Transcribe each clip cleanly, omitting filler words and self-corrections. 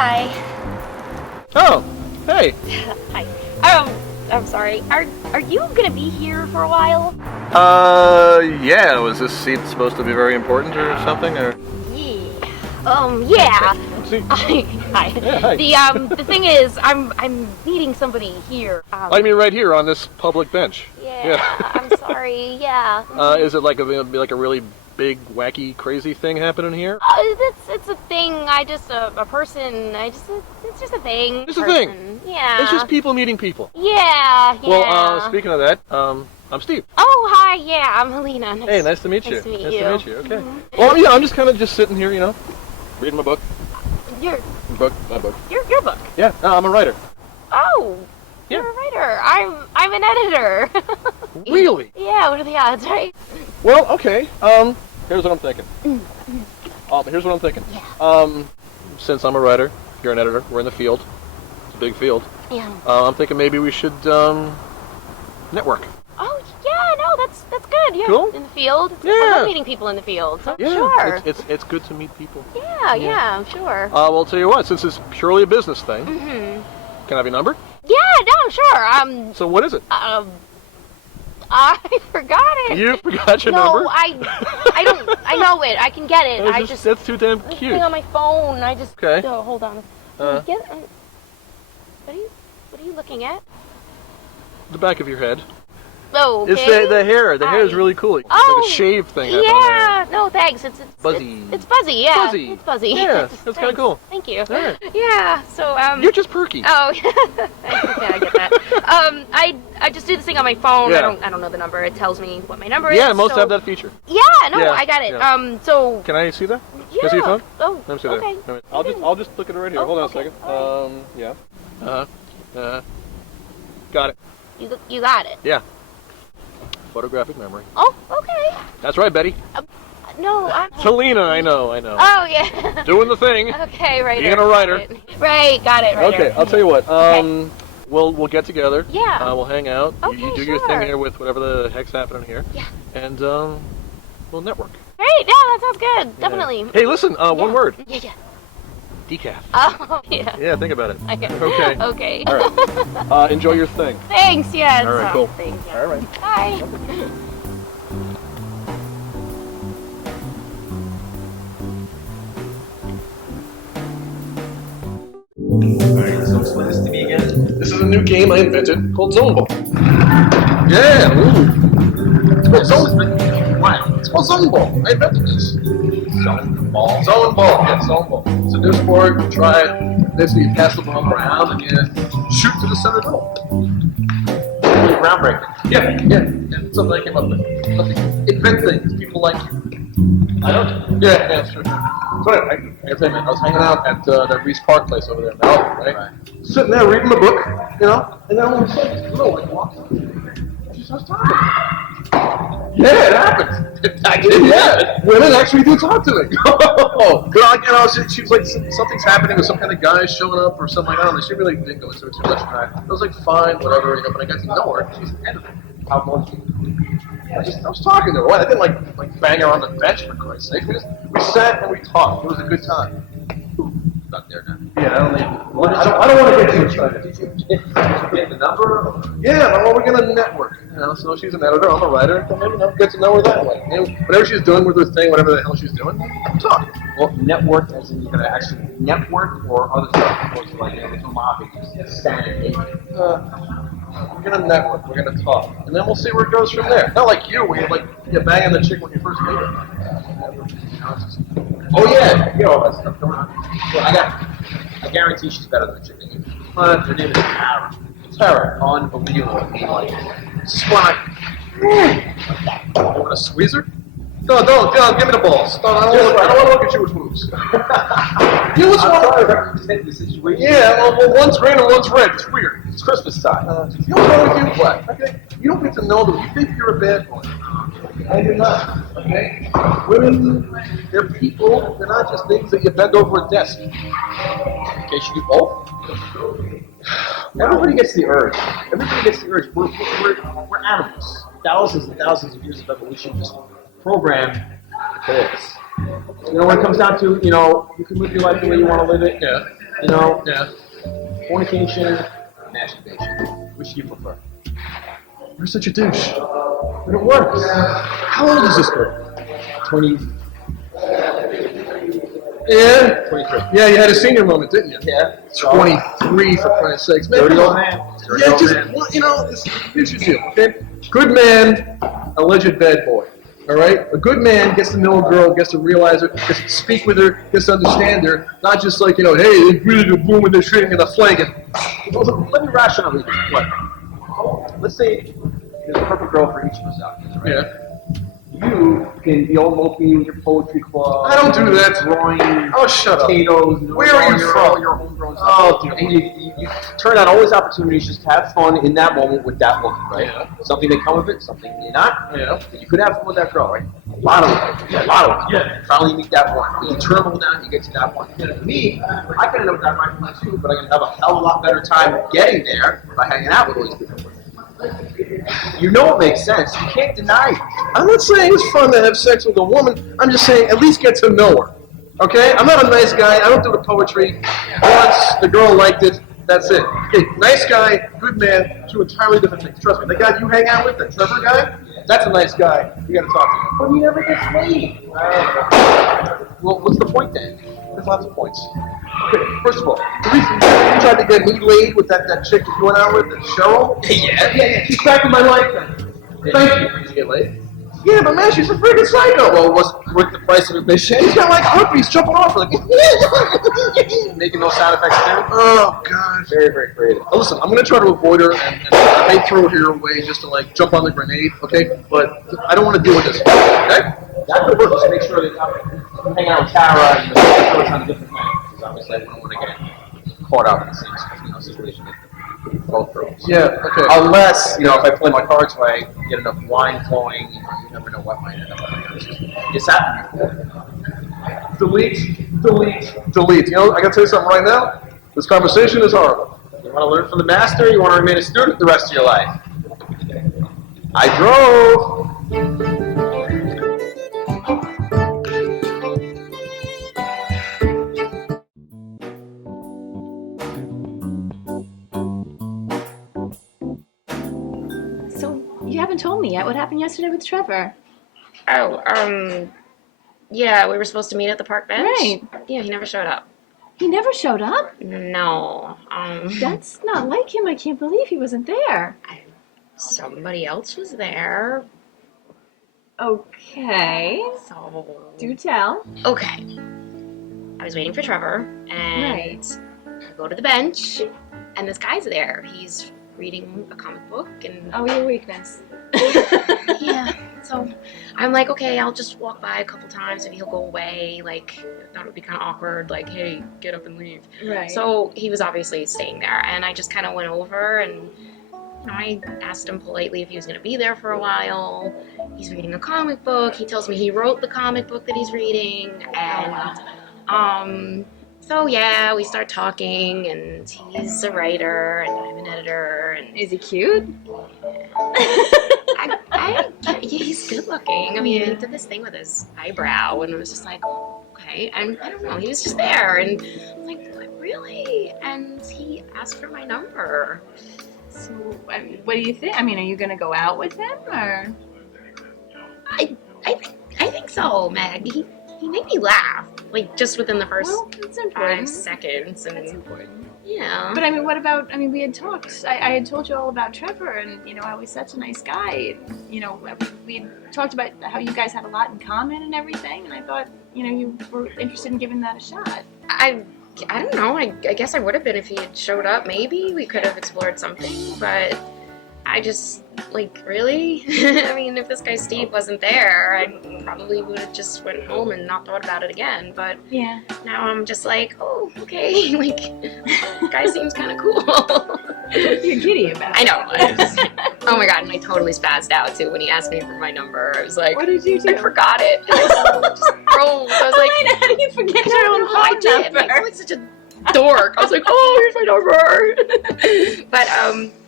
Hi. Oh, hey. Hi. I'm sorry. Are you gonna be here for a while? Yeah. Was this seat supposed to be very important or something, or? Yeah. See? Hi. Yeah, hi. The thing is, I'm meeting somebody here. I mean, right here on this public bench. Yeah. I'm sorry. Yeah. Is it like a really big, wacky, crazy thing happening here? It's a thing. A person. It's just a thing. It's a thing. Yeah. It's just people meeting people. Yeah. Well, speaking of that, I'm Steve. Oh, hi. Yeah, I'm Helena. Hey, nice to meet you. Nice to meet you. Nice to meet you. Okay. Mm-hmm. Well, yeah, I'm just kind of sitting here, reading my book. My book. Your book. Yeah, no, I'm a writer. Oh. Yeah. You're a writer. I'm an editor. Really? Yeah, what are the odds, right? Well, okay. Here's what I'm thinking. Yeah. Since I'm a writer, you're an editor, we're in the field. It's a big field. Yeah. I'm thinking maybe we should network. Oh, yeah, no, that's good. Yeah. Cool. In the field. Yeah. I love meeting people in the field. So Yeah. Sure. It's good to meet people. Yeah, sure. Well, I'll tell you what. Since it's purely a business thing, Mm-hmm. can I have your number? Yeah, no, sure. So what is it? I forgot it. You forgot your no, number? I don't. I know it. I can get it. That's too damn This cute. thing on my phone. Okay. Oh, hold on. Uh, What are you looking at? The back of your head. Oh, okay. It's the hair. The hair is really cool. It's like a shave thing. Yeah. No, thanks. It's Buzzy. It's fuzzy. Yeah. Fuzzy. It's fuzzy. Yeah, that's kind of cool. Thank you. All right. Yeah. So You're just perky. Oh, I get that. I just do this thing on my phone. Yeah. I don't know the number. It tells me what my number is. Yeah, most so... have that feature. Yeah. No, Yeah, I got it. yeah. So. Can I see that? Yeah. Can I see your phone? Oh. Let me see Okay. that. I'll just look at it right here. Oh, Hold on okay. a second. All Yeah. Got it. You got it. Yeah. Photographic memory. Oh. Okay. That's right, Betty. No. Selena, I know. Oh yeah. Doing the thing. Okay, right. Being a writer. Right, got it. Right. Okay, I'll tell you what. Okay. We'll get together. Yeah. We'll hang out. Okay, You do your thing sure. here with whatever the heck's happening here. Yeah. And we'll network. Great. Yeah, that sounds good. Yeah. Definitely. Hey, listen. One word. Yeah. Decaf. Oh, yeah. Yeah, think about it. Okay. Okay. Okay. All right. Enjoy your thing. Thanks. Yeah. All right, cool. Thanks, yeah. All right. Bye. Alright, so explain this to me again. This is a new game I invented called Zone Ball. Yeah, ooh. It's called Zone. What? It's called Zone Ball. I invented this. Zone ball? Zone Ball. Yeah, Zone Ball. It's a new sport. You try it. Basically, you pass the ball around and you shoot to the center goal. Groundbreaking. Yeah. Something I came up with. Invent things. People like you. I don't. Yeah, sure. So anyway, I was hanging out at that Reese Park place over there in Malibu, right? Sitting there reading my book, and then all of a sudden, this girl walks up and she starts talking to me. Yeah, it happens. It actually, yeah. Women actually do talk to me. She was like, something's happening with some kind of guy showing up or something like that, and she really didn't go into it too much. And I was like, fine, whatever, but I got to know her. She's an editor. How old is she? I was talking to her. I didn't like bang her on the bench, for Christ's sake. We sat and we talked. It was a good time. Not there now. Yeah, I don't want to get too excited. Did you get the number? Yeah, well, we're gonna network. So she's an editor, I'm a writer. So maybe get to know her that way. Whatever she's doing with her thing, whatever the hell she's doing, talk. Well, network as in you're going to actually network or other stuff, opposed to like in the lobby, just standing agent. We're gonna network. We're gonna talk, and then we'll see where it goes from there. Not like you, where you're banging the chick when you first meet her. Oh yeah, that's stuff going on. Well, I guarantee she's better than the chick than you. Her name is Tara. Tara. Unbelievable. Like, Swat. You want to squeeze her? No, don't. Give me the balls. No, I don't want to look at you with moves. You was I'm one. trying to represent the situation. Yeah, well, one's green and one's red. It's weird. It's Christmas time. You don't know with you what? Okay? You don't get to know them. You think you're a bad boy. And you're not. Okay? Women, they're people. They're not just things that you bend over a desk. Okay, should do both? Everybody gets the urge. We're animals. Thousands and thousands of years of evolution just programmed for this. When it comes down to, you can live your life the way you want to live it. Yeah. You know, Yeah. fornication, masturbation. Which do you prefer? You're such a douche. But it works. How old is this girl? 20, Yeah. 23. Yeah, you had a senior moment, didn't you? Yeah. 23, for Christ's sakes. Man, Dirty come old on. man. Dirty Yeah, old just, man. well, you know, here's your deal, okay? Good man, alleged bad boy. All right? A good man gets to know a girl, gets to realize her, gets to speak with her, gets to understand her, not just like, you know, hey, it's really the boom and they're shooting in the flank. Let me rationally explain. Let's say there's a perfect girl for each of us out there, right? Yeah. You can be all mopey with your poetry club. I don't do that. Drawing. Oh, shut up. Potatoes. Where are you from? All your homegrown stuff. Oh, dear. And you turn out all these opportunities just to have fun in that moment with that woman, right? Yeah. Something may come of it, something may not. Yeah. But you could have fun with that girl, right? A lot of them. Yeah, a lot of them. Yeah. Finally, you meet that one. You turn down, you get to that one. And me, I can end up with that right one too, but I'm gonna have a hell of a lot better time getting there by hanging out with all these different women. You know it makes sense. You can't deny it. I'm not saying it's fun to have sex with a woman. I'm just saying at least get to know her. Okay? I'm not a nice guy. I don't do the poetry. Once the girl liked it, that's it. Okay, nice guy, good man, two entirely different things. Trust me. The guy you hang out with, the Trevor guy, that's a nice guy. You gotta talk to him. But he never gets laid. Well, what's the point then? There's lots of points. Okay, first of all, the reason you tried to get me laid with that chick that you went out with, that Cheryl? Yeah. She's back in my life then. Thank you. Did you get laid? Yeah, but man, she's a freaking psycho. Well, was it worth the price of admission? She's got like herpes jumping off like. Making those sound effects too? Oh God. Very, very creative. Now, listen, I'm gonna try to avoid her, and I may throw her away just to like jump on the grenade, okay? But I don't want to deal with this. Okay? That could work. Just make sure that you hang out with Tara and make sure it's on a different thing. Because obviously I wouldn't want to get caught out in the same situation that both girls. Yeah. Okay. Unless, if I play my cards right, get enough wine flowing, you never know what might end up happening. It's happened before. Delete. You know, I gotta tell you something right now. This conversation is horrible. You want to learn from the master, or you want to remain a student the rest of your life? I drove. So, you haven't told me yet. What happened yesterday with Trevor? Oh, yeah, we were supposed to meet at the park bench. Right. Yeah, he never showed up. He never showed up? No. That's not like him. I can't believe he wasn't there. Somebody else was there. Okay. So. Do tell. Okay. I was waiting for Trevor, and Right. I go to the bench, and this guy's there. He's reading a comic book, and Oh, your weakness. yeah. So I'm like, okay, I'll just walk by a couple times, and he'll go away. Like, I thought it would be kind of awkward. Like, hey, get up and leave. Right. So he was obviously staying there, and I just kind of went over and. I asked him politely if he was going to be there for a while. He's reading a comic book. He tells me he wrote the comic book that he's reading. And, so yeah, we start talking, and he's a writer, and I'm an editor. And Is he cute? he's good looking. I mean, he did this thing with his eyebrow, and it was just like, okay. And I don't know, he was just there, and I'm like, really? And he asked for my number. So, what do you think? I mean, are you going to go out with him, or? I think so, Meg. He made me laugh, like just within the first That's important. 5 seconds. And That's important. yeah. But I mean, what about? I mean, we had talked. I had told you all about Trevor, and how he's such a nice guy. We had talked about how you guys had a lot in common and everything, and I thought, you were interested in giving that a shot. I don't know. I guess I would have been if he had showed up. Maybe we could have explored something, but I just really. I mean, if this guy Steve wasn't there, I probably would have just went home and not thought about it again. But Yeah. now I'm just like, oh, okay. Guy seems kind of cool. You're giddy about it. I know. Oh my god, and I totally spazzed out too when he asked me for my number. I was like, What did you do? I forgot it. I just froze. I was like, how do you forget I your don't own know, I phone did. number? I feel like such a dork. I was like, oh, here's my number. But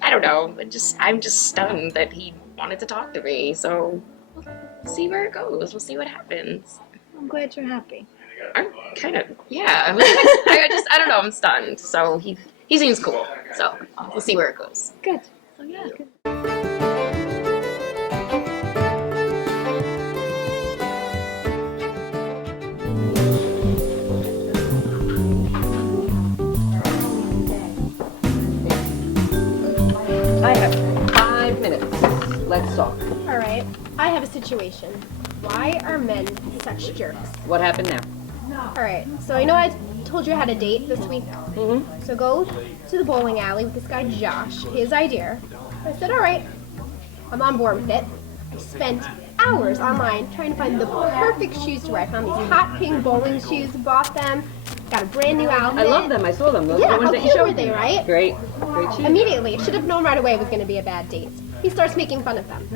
I don't know. I'm just stunned that he wanted to talk to me. So we'll see where it goes. We'll see what happens. I'm glad you're happy. I'm kind of, yeah. I don't know. I'm stunned. So he seems cool. So we'll see where it goes. Good. So yeah. Good. I have 5 minutes. Let's talk. All right, I have a situation. Why are men such jerks? What happened now? All right, so I know I told you I had a date this week. Mm-hmm. So go to the bowling alley with this guy Josh, his idea. I said, all right, I'm on board with it. I spent hours online trying to find the perfect shoes to wear. I found these hot pink bowling shoes, bought them, got a brand new outfit. I love them. I saw them. Those Yeah, are the ones how that you cute showed were they, me. right? Great shoes. Immediately, should have known right away it was going to be a bad date. He starts making fun of them.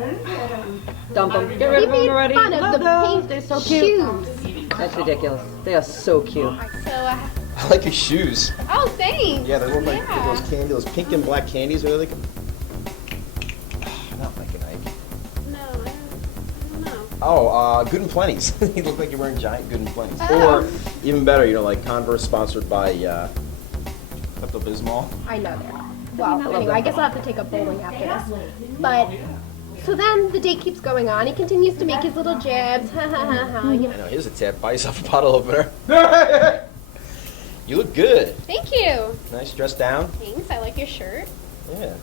Dump them. Get rid He of them made already. fun of Love the those. pink They're so cute. shoes. That's ridiculous. They are so cute. So, I like your shoes. oh, thanks. Yeah, they look like Yeah. those candy, those pink and black candies. What are they? Not Mike and Ike. No, I don't know. Oh, Good and Plenty's. You look like you're wearing giant Good and Plenty's. Oh. Or even better, like Converse sponsored by Pepto-Bismol. I know that. Well, anyway, I guess I'll have to take up bowling after this. But, so then the date keeps going on. He continues to make his little jabs. Ha ha ha ha. You I know. know, here's a tip. Buy yourself a bottle opener. You look good. Thank you. Nice dress down. Thanks. I like your shirt. Yeah.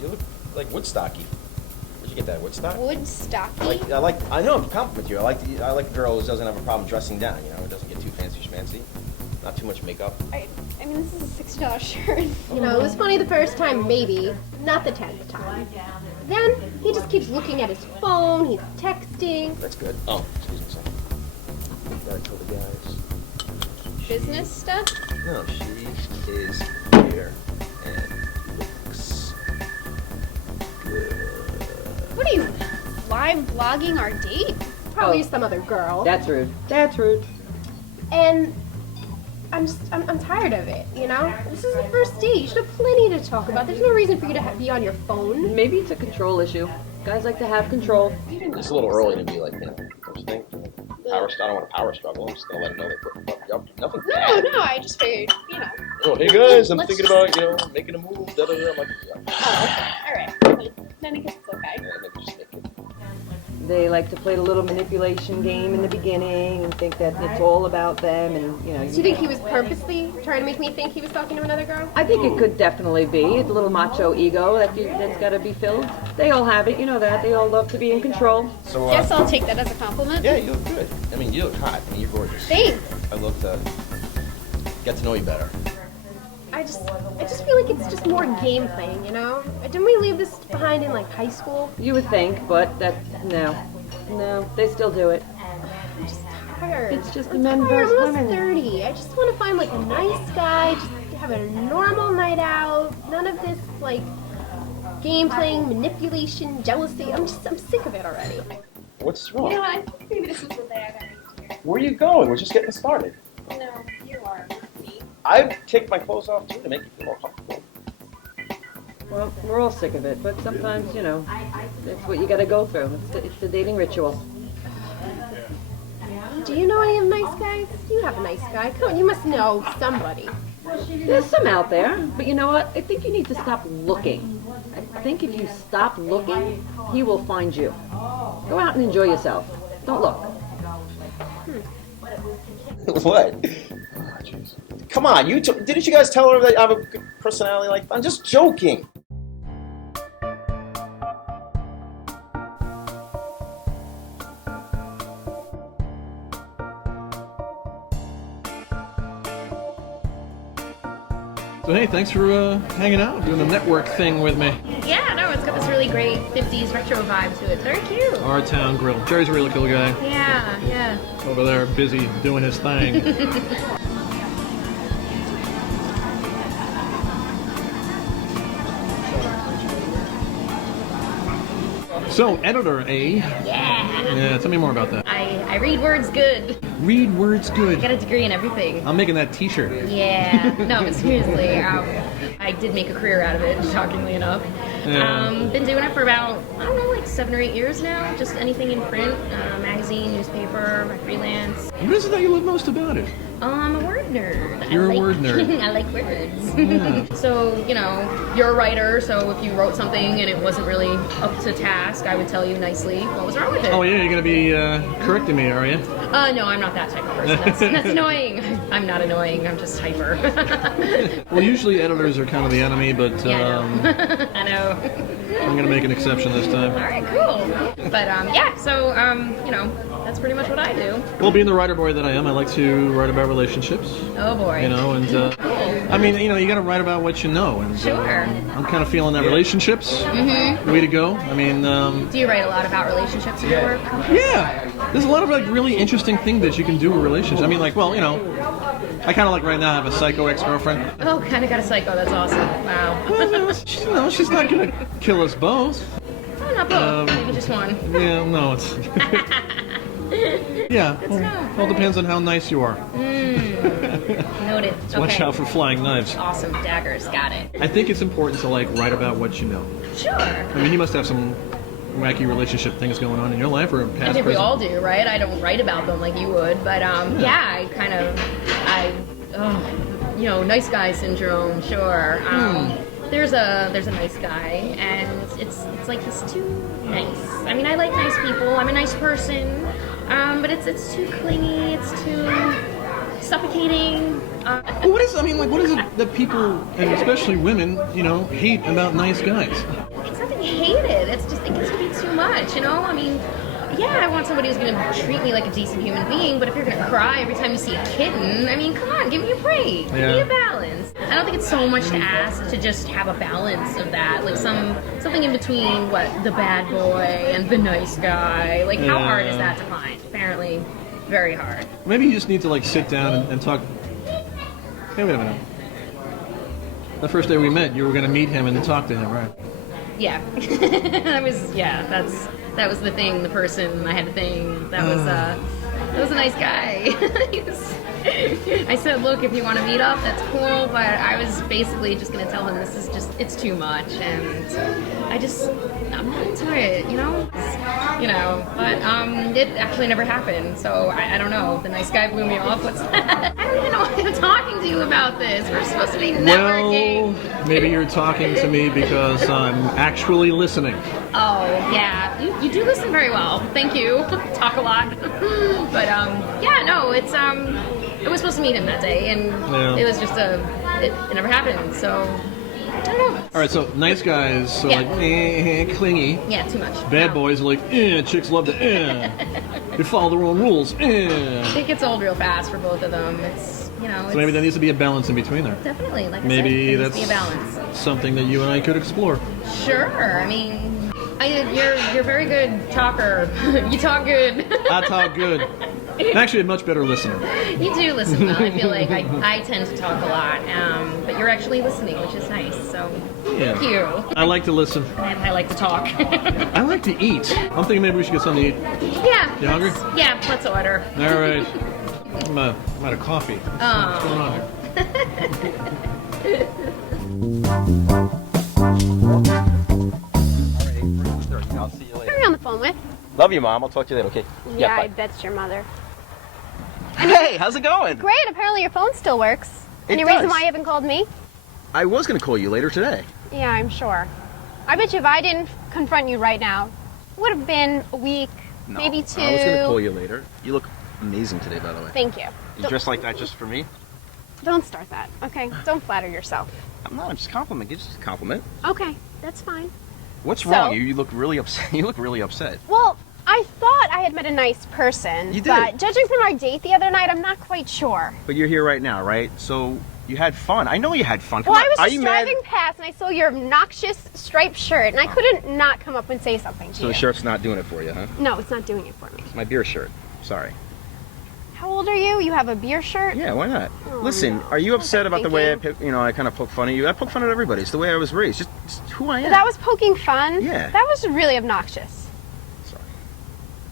You look like Woodstocky. Where'd you get that, Woodstock? Woodstocky. I know I'm complimenting you. I like a girl who doesn't have a problem dressing down, it doesn't get too fancy schmancy. Not too much makeup. I mean, this is a $60 shirt. You know, it was funny the first time, maybe. Not the 10th time. Then, he just keeps looking at his phone. He's texting. That's good. Oh, excuse me, son. Gotta tell the guys. Business stuff? No, she is here and looks good. What are you, live vlogging our date? Probably some other girl. That's rude. That's rude. And I'm tired of it, This is the first date. You should have plenty to talk about. There's no reason for you to be on your phone. Maybe it's a control issue. Guys like to have control. It's a little early to be like, first thing. I don't want a power struggle. I'm just gonna let them know they put the fuck up. Nothing bad. No, I just figured, Oh, hey guys, I'm Let's thinking just- about, making a move. Da, da, da. I'm like, yeah. Alright. Then I guess it's okay. Yeah, maybe just make it. They like to play the little manipulation game in the beginning and think that it's all about them and, Do you think he was purposely trying to make me think he was talking to another girl? I think it could definitely be. It's a little macho ego that's got to be filled. They all have it, you know that. They all love to be in control. So, Guess I'll take that as a compliment. yeah, you look good. I mean, you look hot. I mean, you're gorgeous. Thanks. I'd love to get to know you better. I just feel like it's just more game playing, Didn't we leave this behind in like high school? You would think, but no, they still do it. I'm just tired. It's just I'm men tired. versus I'm almost women. 30. I just want to find like a nice guy, just have a normal night out. None of this like game playing, manipulation, jealousy. I'm sick of it already. What's wrong? what? I think maybe this is the day I got here. Where are you going? We're just getting started. No, you are, not me. I take my clothes off too to make you feel more comfortable. Well, we're all sick of it, but sometimes, that's what you got to go through. It's the dating ritual. Do you know any of nice guys? You have a nice guy. Come on, you must know somebody. There's some out there, but you know what? I think you need to stop looking. I think if you stop looking, he will find you. Go out and enjoy yourself. Don't look. What? Oh, jeez. Come on, didn't you guys tell her that I have a good personality like that? I'm just joking. So hey, thanks for hanging out, doing the network thing with me. Yeah, no, it's got this really great 50s retro vibe to it. It's very cute. Our Town Grill. Jerry's a really cool guy. Yeah. Over there, busy doing his thing. So, editor, eh? Yeah, tell me more about that. I read words good. Read words I good. got a degree in everything. I'm making that t-shirt. Yeah. No, but seriously, I did make a career out of it, shockingly enough. Yeah. Been doing it for about, I don't know, like 7 or 8 years now. Just anything in print, magazines. magazine, newspaper, my freelance. What is it that you love most about it? I'm a word nerd. You're a word nerd. I like words. Yeah. So, you know, you're a writer, so if you wrote something and it wasn't really up to task, I would tell you nicely what was wrong with it. Oh yeah, you're gonna be correcting me, are you? No, I'm not that type of person. That's annoying. I'm not annoying, I'm just hyper. Well, usually editors are kind of the enemy, but Yeah, I know. I know. I'm gonna make an exception this time. Alright, cool. But, yeah, so, you know, that's pretty much what I do. Well, being the writer boy that I am, I like to write about relationships. Oh boy. You know, and I mean, you know, you got to write about what you know. And Sure. I'm kind of feeling that relationships. Way to go. I mean, Do you write a lot about relationships in your work? yeah. There's a lot of like really interesting things that you can do with relationships. I mean, like, well, you know, I kind of like right now have a psycho ex-girlfriend. Oh, kind of got a psycho. That's awesome. Wow. You know, she's not gonna kill us both. Oh, not both. Maybe just one. Yeah, no, it's. Yeah. Well, depends on how nice you are. Noted. Okay. Watch out for flying knives. Awesome. Daggers. Got it. I think it's important to like write about what you know. Sure. I mean, you must have some wacky relationship things going on in your life or past, I think we present. all do, right? I don't write about them like you would, but yeah, you know, nice guy syndrome. Sure. There's a nice guy, and it's like he's too nice. I mean, I like nice people. I'm a nice person, but it's too clingy. It's too suffocating. Well, what is it that people, and especially women, you know, hate about nice guys? It's nothing hated. It's just it gets to be too much. You know, I mean. Yeah, I want somebody who's going to treat me like a decent human being, but if you're going to cry every time you see a kitten, I mean, come on, give me a break. Give me a balance. I don't think it's so much to ask to just have a balance of that, like something in between the bad boy and the nice guy. Like, how hard is that to find? Apparently, very hard. Maybe you just need to like sit down and talk. Hey, wait a minute. The first day we met, you were going to meet him and talk to him, right? Yeah. That was the thing, the person, I had a thing. That was a nice guy. I said, look, if you want to meet up, that's cool, but I was basically just going to tell him it's too much, and I'm not into it, you know? But it actually never happened, so I don't know. The nice guy blew me off. What's that? I don't even know why I'm talking to you about this. We're supposed to be networking. Well, maybe you're talking to me because I'm actually listening. Oh, yeah. You do listen very well. Thank you. Talk a lot. But, yeah, no, it's, it was supposed to meet him that day, and it was just it never happened, so, I don't know. Alright, so nice guys, so like, clingy. Yeah, too much. Bad boys are like, chicks love to, they follow their own rules, It gets old real fast for both of them. It's, you know, So maybe there needs to be a balance in between there. Definitely, like Maybe I said, there needs to be a that's balance. something that you and I could explore. Sure, I mean, you're a very good talker. You talk good. I talk good. I'm actually a much better listener. You do listen well. I feel like I tend to talk a lot, but you're actually listening, which is nice. So thank you. I like to listen. And I like to talk. I like to eat. I'm thinking maybe we should get something to eat. Yeah. You hungry? Yeah, let's order. All right. I'm out of coffee. What's going on here? I'll see you Who are later. you on the phone with? Love you, Mom. I'll talk to you later, okay? Yeah, I bye. bet it's your mother. Hey, how's it going? Great, apparently your phone still works. It Any reason does. why you haven't called me? I was going to call you later today. Yeah, I'm sure. I bet you if I didn't confront you right now, it would have been a week, No, maybe two. I was going to call you later. You look amazing today, by the way. Thank you. You dressed like that just for me? Don't start that, okay? Don't flatter yourself. I'm not. I'm just complimenting. It's just a compliment. Okay, that's fine. What's So- wrong? You look really upset. You look really upset. Well, I thought I had met a nice person. You did. But judging from our date the other night, I'm not quite sure. But you're here right now, right? So you had fun. I know you had fun. Come Well, on. I was Are just you driving mad? past and I saw your obnoxious striped shirt, and I couldn't not come up and say something to So you. the shirt's not doing it for you, huh? No, it's not doing it for me. It's my beer shirt. Sorry. How old are you? You have a beer shirt? Yeah, why not? Oh, Listen, no. are you upset about the way I, Thinking. I kind of poke fun at you? I poke fun at everybody. It's the way I was raised. Just who I am. That was poking fun? Yeah. That was really obnoxious. Sorry.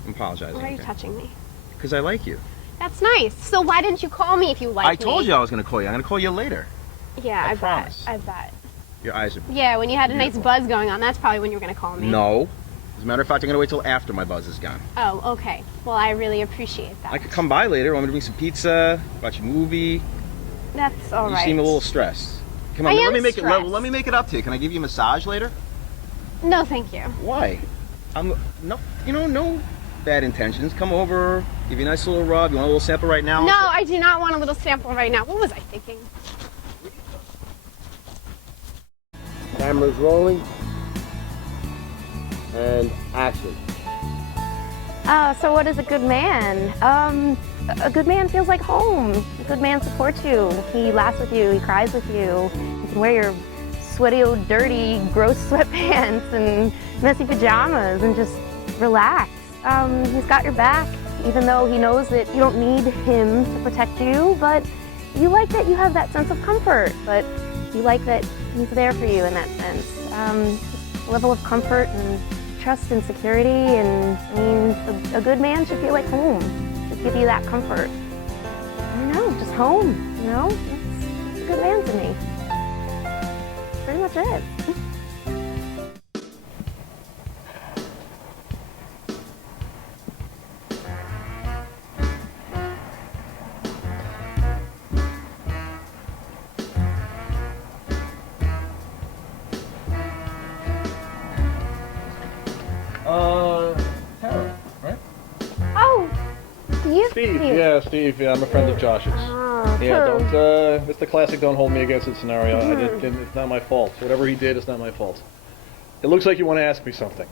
I'm apologizing. Why are you touching me? Because I like you. That's nice. So why didn't you call me if you liked me? I told you I was going to call you. I'm going to call you later. Yeah, I I promise. bet. I bet. Your eyes are... Yeah, when you had a nice Beautiful. buzz going on, that's probably when you were going to call me. No. As a matter of fact, I'm gonna wait till after my buzz is gone. Oh, okay. Well, I really appreciate that. I could come by later. Want me to bring some pizza, watch a movie? That's all You right. seem a little stressed. Come on, I let am me make stressed. it. Let me make it up to you. Can I give you a massage later? No, thank you. Why? No bad intentions. Come over, give you a nice little rub. You want a little sample right now? No, I do not want a little sample right now. What was I thinking? Camera's rolling. And action. So what is a good man? A good man feels like home. A good man supports you. He laughs with you. He cries with you. You can wear your sweaty, old, dirty, gross sweatpants and messy pajamas and just relax. He's got your back, even though he knows that you don't need him to protect you, but you like that you have that sense of comfort, but you like that he's there for you in that sense. Just a level of comfort and trust and security, and I mean, a good man should feel like home, should give you that comfort. I don't know, just home, you know? That's a good man to me. That's pretty much it. Tara, right? Oh, Steve? Steve. Yeah, Steve. Yeah, I'm a friend of Josh's. Oh, Yeah, cool. don't. It's the classic. Don't hold me against it scenario. It's not my fault. Whatever he did, it's not my fault. It looks like you want to ask me something.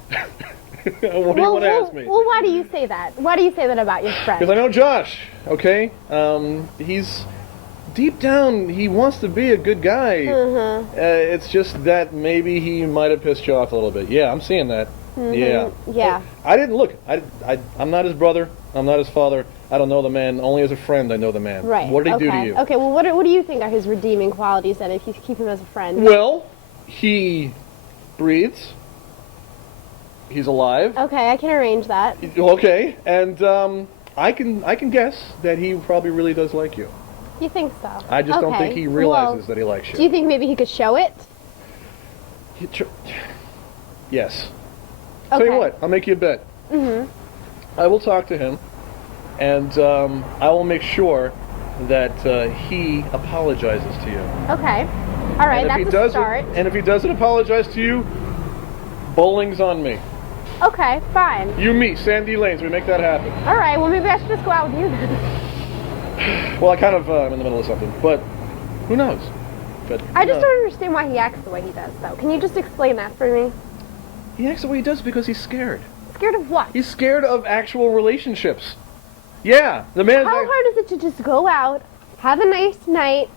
What do you want to ask me? Well, why do you say that? Why do you say that about your friend? Because I know Josh. Okay. He's deep down. He wants to be a good guy. It's just that maybe he might have pissed you off a little bit. Yeah, I'm seeing that. Yeah. Yeah. I didn't look. I'm not his brother. I'm not his father. I don't know the man. Only as a friend, I know the man. Right. What did he okay. do to you? Okay. Well, what do you think are his redeeming qualities then, if you keep him as a friend? Well, he breathes. He's alive. Okay, I can arrange that. Okay, and I can guess that he probably really does like you. You think so? I just don't think Okay, he realizes well, that he likes you. Do you think maybe he could show it? Yes. Okay. Tell you what, I'll make you a bet. I will talk to him, and I will make sure that he apologizes to you. Okay. All right, And if he that's a start. and if he doesn't apologize to you, bowling's on me. Okay, fine. You, me, Sandy Lanes, we make that happen. All right, well, maybe I should just go out with you then. Well, I kind of am in the middle of something, but who knows? But I just don't understand why he acts the way he does, though. Can you just explain that for me? He acts the way he does because he's scared. Scared of what? He's scared of actual relationships. Yeah, the man. How hard is it to just go out, have a nice night,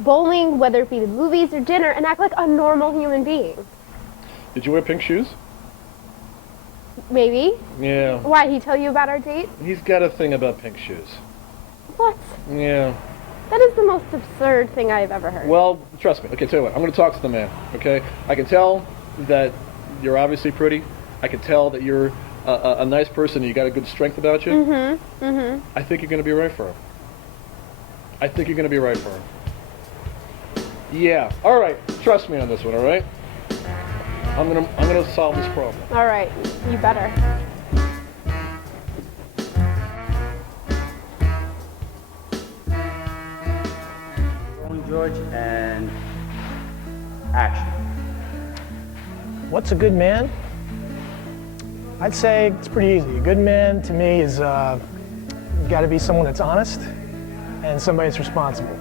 bowling, whether it be the movies or dinner, and act like a normal human being? Did you wear pink shoes? Maybe. Yeah. Why, did he tell you about our date? He's got a thing about pink shoes. What? Yeah. That is the most absurd thing I've ever heard. Well, trust me. Okay, tell you what. I'm going to talk to the man. Okay. I can tell that you're obviously pretty. I can tell that you're a nice person. And you got a good strength about you. I think you're going to be right for him. I think you're going to be right for him. Yeah. All right. Trust me on this one. All right. I'm gonna solve this problem. All right, you better. Rolling George and action. What's a good man? I'd say it's pretty easy. A good man to me is got to be someone that's honest and somebody that's responsible.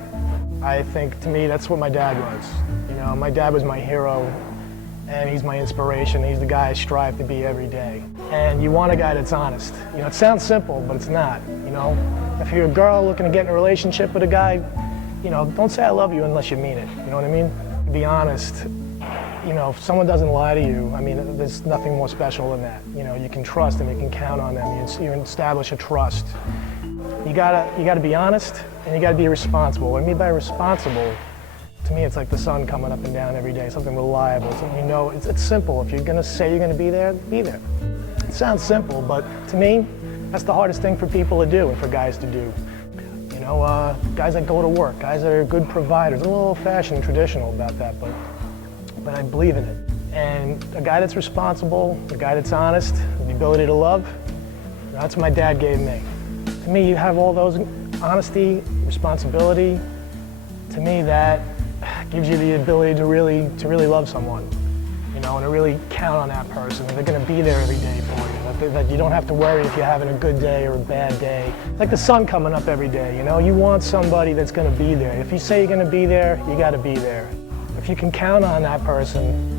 I think to me that's what my dad was. You know, my dad was my hero and he's my inspiration. He's the guy I strive to be every day. And you want a guy that's honest. You know, it sounds simple, but it's not. You know, if you're a girl looking to get in a relationship with a guy, you know, don't say I love you unless you mean it. You know what I mean? Be honest. You know, if someone doesn't lie to you, I mean, there's nothing more special than that. You know, you can trust them, you can count on them, you establish a trust. You gotta be honest, and you gotta be responsible. What I mean by responsible, to me, it's like the sun coming up and down every day, something reliable, something you know. It's simple. If you're gonna say you're gonna be there, be there. It sounds simple, but to me, that's the hardest thing for people to do and for guys to do. You know, guys that go to work, guys that are good providers, a little old-fashioned and traditional about that, but I believe in it. And a guy that's responsible, a guy that's honest, the ability to love, that's what my dad gave me. To me, you have all those honesty, responsibility. To me, that gives you the ability to really love someone, you know, and to really count on that person. That they're going to be there every day for you. That you don't have to worry if you're having a good day or a bad day. It's like the sun coming up every day, you know. You want somebody that's going to be there. If you say you're going to be there, you got to be there. If you can count on that person,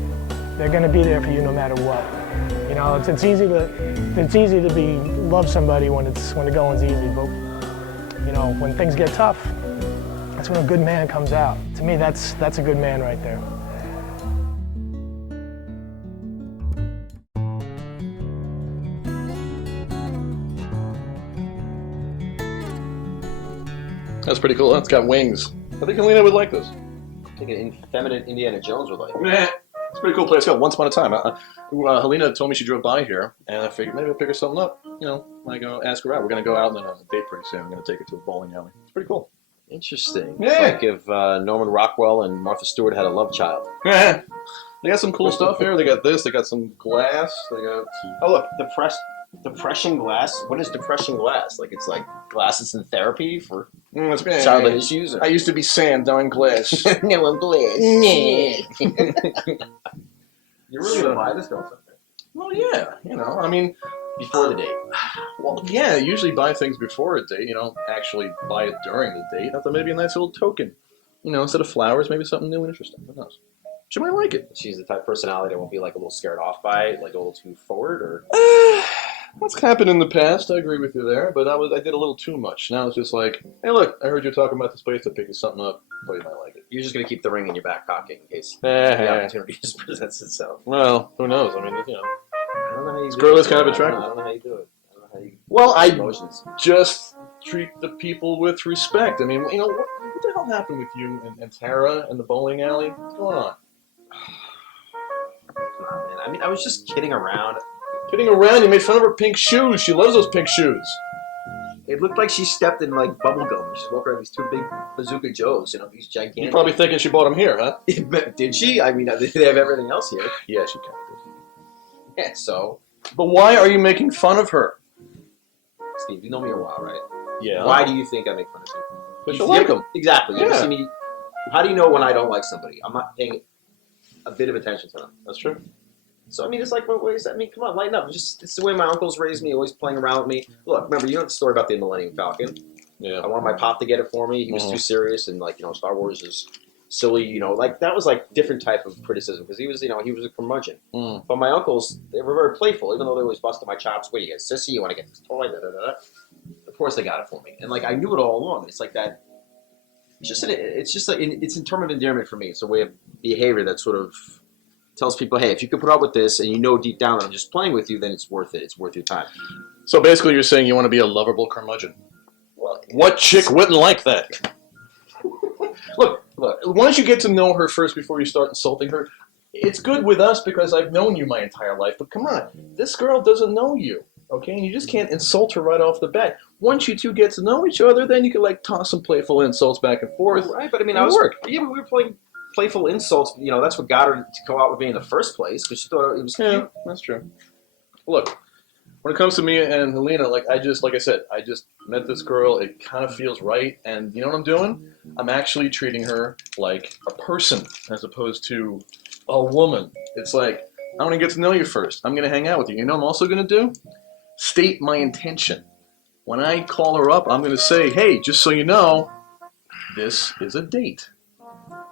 they're going to be there for you no matter what. You know, it's easy to love somebody when the going's easy, but you know, when things get tough, that's when a good man comes out. To me, that's a good man right there. That's pretty cool. It's got wings. I think Helena would like this. I think an effeminate Indiana Jones would like it. Meh. It's a pretty cool place. Once upon a time, Helena told me she drove by here, and I figured maybe I'll pick her something up. You know, like ask her out. We're gonna go out on a date pretty soon. I'm gonna take her to a bowling alley. It's pretty cool. Interesting. Yeah. It's like if Norman Rockwell and Martha Stewart had a love child. They got some cool stuff here. They got this. They got some glass. They got. Oh look, depression glass. What is depression glass? Like it's like glasses in therapy for childhood issues. Or? I used to be sand down glass. No, I'm glass. You're really gonna buy this girl something? Well, yeah. You know, I mean, before the date. Well, yeah. Usually buy things before a date. You don't actually buy it during the date. I thought maybe a nice little token. You know, instead of flowers, maybe something new and interesting. Who knows? She might like it. She's the type of personality that won't be like a little scared off by it, like a little too forward, or. That's happened in the past. I agree with you there, but I did a little too much. Now it's just like, hey, look, I heard you talking about this place. I picked you something up. Thought you might like it. You're just gonna keep the ring in your back pocket in case the opportunity just presents itself. Well, who knows? I mean, you know, I don't know how you this do girl it. is kind of attractive. I don't know how you do it. I don't know how you. Well, I emotions. just treat the people with respect. I mean, you know, what the hell happened with you and Tara and the bowling alley? What's going on? Come on, man. I mean, I was just kidding around. Kidding around? You made fun of her pink shoes. She loves those pink shoes. It looked like she stepped in like bubble gum. She's walking around these two big Bazooka Joes, you know, these gigantic. You're probably thinking she bought them here, huh? Did she? I mean, they have everything else here. Yeah, she kind of did. Yeah, so. But why are you making fun of her? Steve, you know me a while, right? Yeah. Why do you think I make fun of people? Because you like them. Exactly. You Yeah. ever see me? How do you know when I don't like somebody? I'm not paying a bit of attention to them. That's true. So, I mean, it's like, I mean, come on, lighten up. It's the way my uncles raised me, always playing around with me. Look, remember, you know the story about the Millennium Falcon? Yeah. I wanted my pop to get it for me. He was too serious, and, like, you know, Star Wars is silly, you know. Like, that was, like, different type of criticism, because he was, you know, he was a curmudgeon. But my uncles, they were very playful, even though they always busted my chops. Wait, you get sissy? You want to get this toy? Da, da, da, da. Of course they got it for me. And, like, I knew it all along. It's like that. It's just like, it's in terms of endearment for me. It's a way of behavior that sort of tells people, hey, if you can put up with this and you know deep down that I'm just playing with you, then it's worth it. It's worth your time. So basically you're saying you want to be a lovable curmudgeon. Well, what chick wouldn't like that? Look, once you get to know her first before you start insulting her, it's good with us because I've known you my entire life, but come on, this girl doesn't know you, okay? And you just can't insult her right off the bat. Once you two get to know each other, then you can like toss some playful insults back and forth. Right, but I mean, It'll work. Yeah, but we were playing playful insults. You know, that's what got her to go out with me in the first place, because she thought it was cute. Yeah, that's true. Look, when it comes to me and Helena, like I just met this girl. It kind of feels right, and you know what I'm doing? I'm actually treating her like a person as opposed to a woman. It's like, I want to get to know you first. I'm going to hang out with you. You know what I'm also going to do? State my intention. When I call her up, I'm going to say, hey, just so you know, this is a date.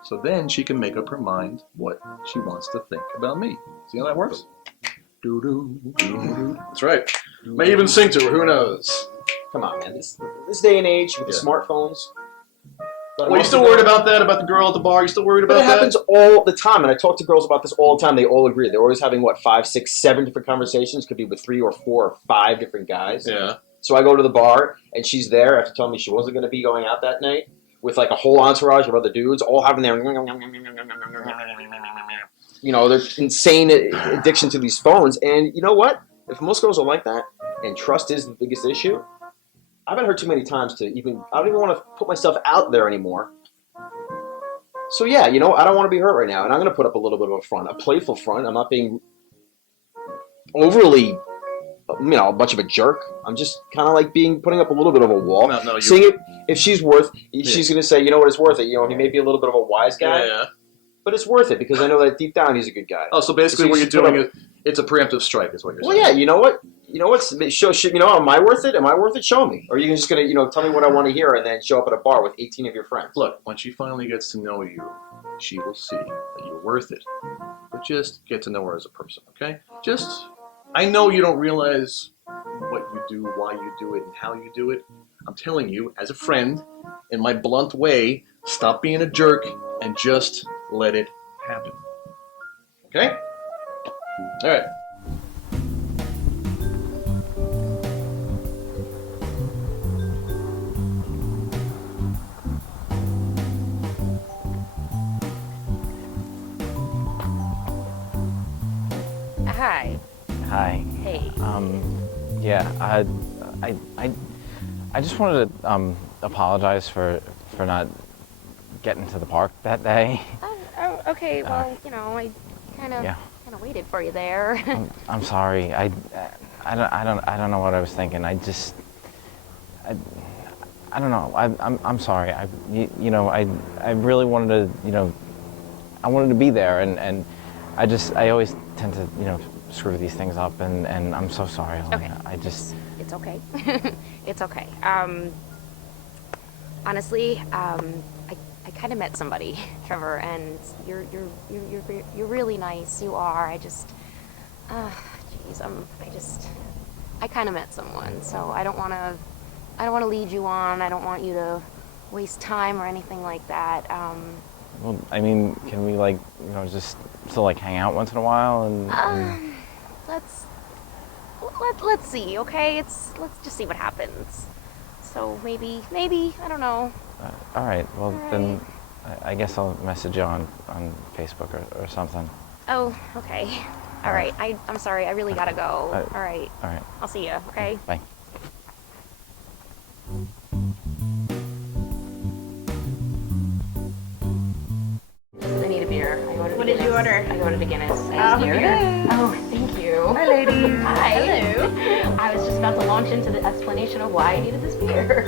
So then she can make up her mind what she wants to think about me. See how that works? That's right. May even sing to her. Who knows? Come on, man. This day and age with the smartphones. Well, you still worried about that? About the girl at the bar? You still worried about that? But It happens all the time, and I talk to girls about this all the time. They all agree. They're always having, 5, 6, 7 different conversations. Could be with 3 or 4 or 5 different guys. Yeah. So I go to the bar, and she's there after telling me she wasn't going to be going out that night with, a whole entourage of other dudes, all having their... You know, their insane addiction to these phones. And you know what? If most girls are like that, and trust is the biggest issue, I've been hurt too many times to even... I don't even want to put myself out there anymore. So yeah, you know, I don't want to be hurt right now, and I'm going to put up a little bit of a front, a playful front. I'm not being overly, much of a jerk. I'm just kind of like putting up a little bit of a wall. No, seeing if she's she's going to say, you know what, it's worth it. You know, he may be a little bit of a wise guy. Yeah. But it's worth it because I know that deep down he's a good guy. Oh, so basically what you're doing is it's a preemptive strike, is what you're saying. Well, yeah, you know what? Am I worth it? Am I worth it? Show me. Or are you just going to, tell me what I want to hear and then show up at a bar with 18 of your friends? Look, when she finally gets to know you, she will see that you're worth it. But just get to know her as a person, okay? I know you don't realize what you do, why you do it, and how you do it. I'm telling you, as a friend, in my blunt way, stop being a jerk and just let it happen. Okay? All right. Hi. Hi. Hey. Yeah, I just wanted to apologize for not getting to the park that day. Oh, okay. Well, I kind of waited for you there. I'm sorry. I don't know what I was thinking. I don't know. I'm sorry. I really wanted to, I wanted to be there, and I always tend to, screw these things up, and I'm so sorry. Okay. It's okay. It's okay. Honestly, I kind of met somebody, Trevor, and you're really nice. You are. I kind of met someone, so I don't want to lead you on. I don't want you to waste time or anything like that. Well, I mean, can we just still hang out once in a while and let's see, okay? Let's just see what happens. So maybe, I don't know. all right. Well, then I guess I'll message you on Facebook or something. Oh, okay. All right. I'm sorry. I really gotta go. All right. All right. I'll see you. Okay. Bye. I need a beer. What did you order? I ordered a Guinness. Oh, Beer. Oh, thank you. Hi, lady. Hi. Hello. I was just about to launch into the explanation of why I needed this beer.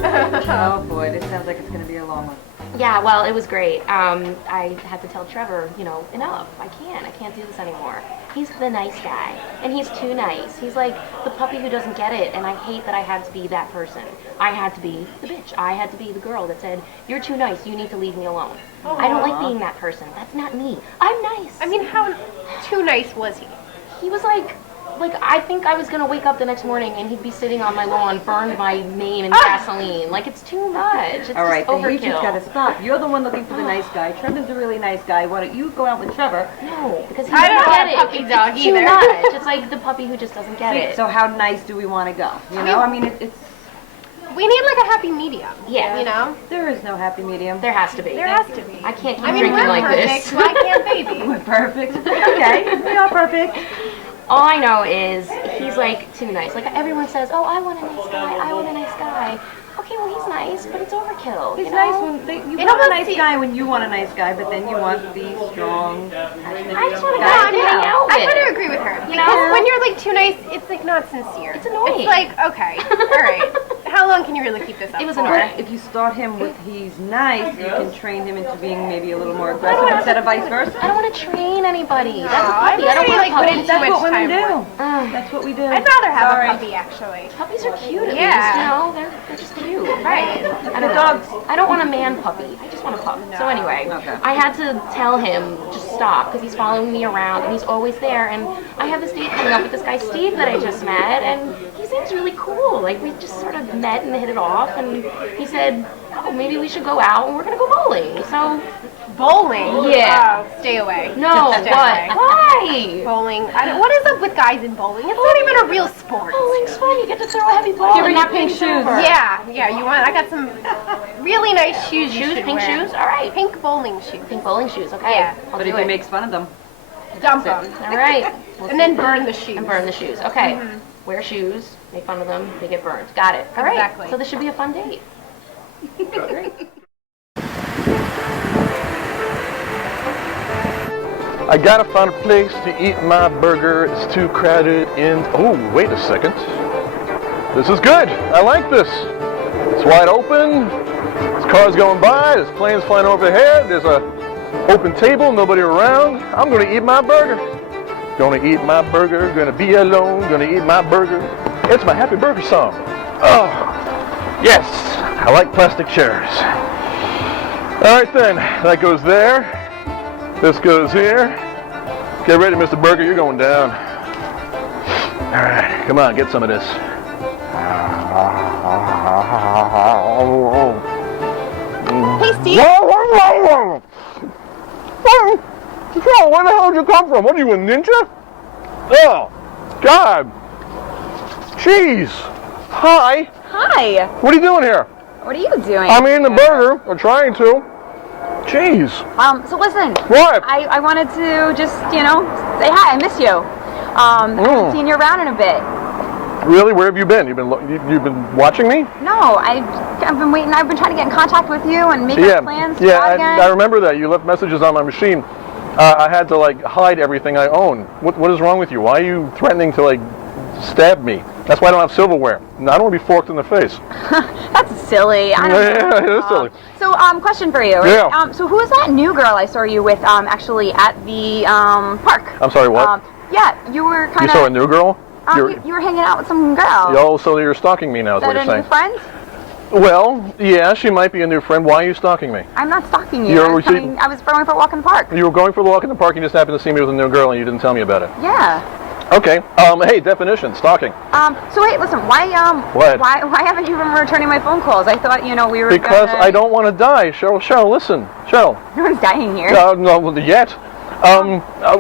Oh boy, this sounds like it's going to be a long one. Yeah, well, it was great. I had to tell Trevor, enough. I can't do this anymore. He's the nice guy, and he's too nice. He's like the puppy who doesn't get it, and I hate that I had to be that person. I had to be the bitch. I had to be the girl that said, you're too nice, you need to leave me alone. Aww. I don't like being that person. That's not me. I'm nice. I mean, how too nice was he? He was like I think I was gonna wake up the next morning and he'd be sitting on my lawn, burned my mane in gasoline. Like, it's too much. It's All right, just then you overkill. just got to stop. You're the one looking for the nice guy. Trevor's a really nice guy. Why don't you go out with Trevor? No, because he I doesn't don't get want a it. puppy dog It's either. too much. It's like the puppy who just doesn't get it. So how nice do we want to go? You know, I mean, it's We need like a happy medium. Yeah. You know? there is no happy medium. There has to be. There has to be. I can't keep I mean, drinking we're like perfect. this. Why can't they be? We're perfect. Okay, we are perfect. All I know is he's like too nice. Like, everyone says, oh, I want a nice guy. I want a nice guy. Okay, well, he's nice, but it's overkill. He's you nice know? when you It want a almost nice se- guy when you want a nice guy, but then you want the strong, passionate I just want a guy. guy to hang out with. I kind of agree with her. You Because know? when you're like too nice, it's like not sincere. It's annoying. It's like, okay, all right. How long can you really keep this up? It was for? annoying. But if you start him with he's nice, you can train him into being maybe a little more aggressive instead of vice versa. I don't want to train anybody. That's a I puppy. I don't really, want like, a puppy. put in too That's much what women time do. Ugh. That's what we do. I'd rather have Sorry. a puppy, actually. Puppies are cute at Yeah. least, you know? They're just cute. Right. I don't know. I don't want a man puppy. I just want a pup. So anyway, Okay. I had to tell him just stop because he's following me around and he's always there. And I have this date coming up with this guy Steve that I just met, and he seems really cool. Like, we just sort of met and hit it off, and he said, oh, maybe we should go out and we're gonna go bowling. So Bowling? Yeah. Oh, stay away. no, Stay what? away. Why? Bowling. What is up with guys in bowling? It's not even a real sport. Bowling's fun. You get to throw a heavy ball Give her and your not pink things shoes. over. Yeah, you want? I got some really nice shoes. You Shoes, should pink wear. shoes. All right. Pink bowling shoes. Pink bowling shoes. Okay. Yeah. I'll But do if he it. makes fun of them, Dump them. All right. We'll And see. then burn the shoes. And burn the shoes. Okay. Wear shoes, make fun of them, they get burned. Got it. All right. Exactly. So this should be a fun date. Great. I gotta find a place to eat my burger. It's too crowded in... Oh, wait a second. This is good. I like this. It's wide open. There's cars going by. There's planes flying overhead. There's a open table, nobody around. I'm gonna eat my burger. Gonna eat my burger. Gonna be alone. Gonna eat my burger. It's my happy burger song. Oh, yes. I like plastic chairs. All right then. That goes there. This goes here. Get ready, Mr. Burger. You're going down. All right. Come on. Get some of this. Hey, Steve. Where the hell did you come from? What are you, a ninja? Oh, God. Jeez. Hi. Hi. What are you doing here? What are you doing? I'm eating the burger, or trying to. Jeez. So listen. What? I wanted to just, say hi. I miss you. Haven't seen you around in a bit. Really? Where have you been? You've been watching me? No, I've been waiting. I've been trying to get in contact with you and make our plans to go out again. I remember that. You left messages on my machine. I had to hide everything I own. What is wrong with you? Why are you threatening to stab me? That's why I don't have silverware. I don't want to be forked in the face. That's silly. I don't know. Yeah, it is silly. So, question for you. Yeah. So who is that new girl I saw you with actually at the park? I'm sorry, what? Yeah, you were kind of... You saw a new girl? You were hanging out with some girl. Oh, so you're stalking me now is what you're saying. Is that a new friend? Well, yeah, she might be a new friend. Why are you stalking me? I'm not stalking you. I was going for a walk in the park. You were going for a walk in the park and you just happened to see me with a new girl and you didn't tell me about it. Yeah. Okay. Hey, definition, stalking. So wait, listen, why What? why haven't you been returning my phone calls? I thought, we were Because I don't want to die. Cheryl, listen. Cheryl. No one's dying here. No, yet.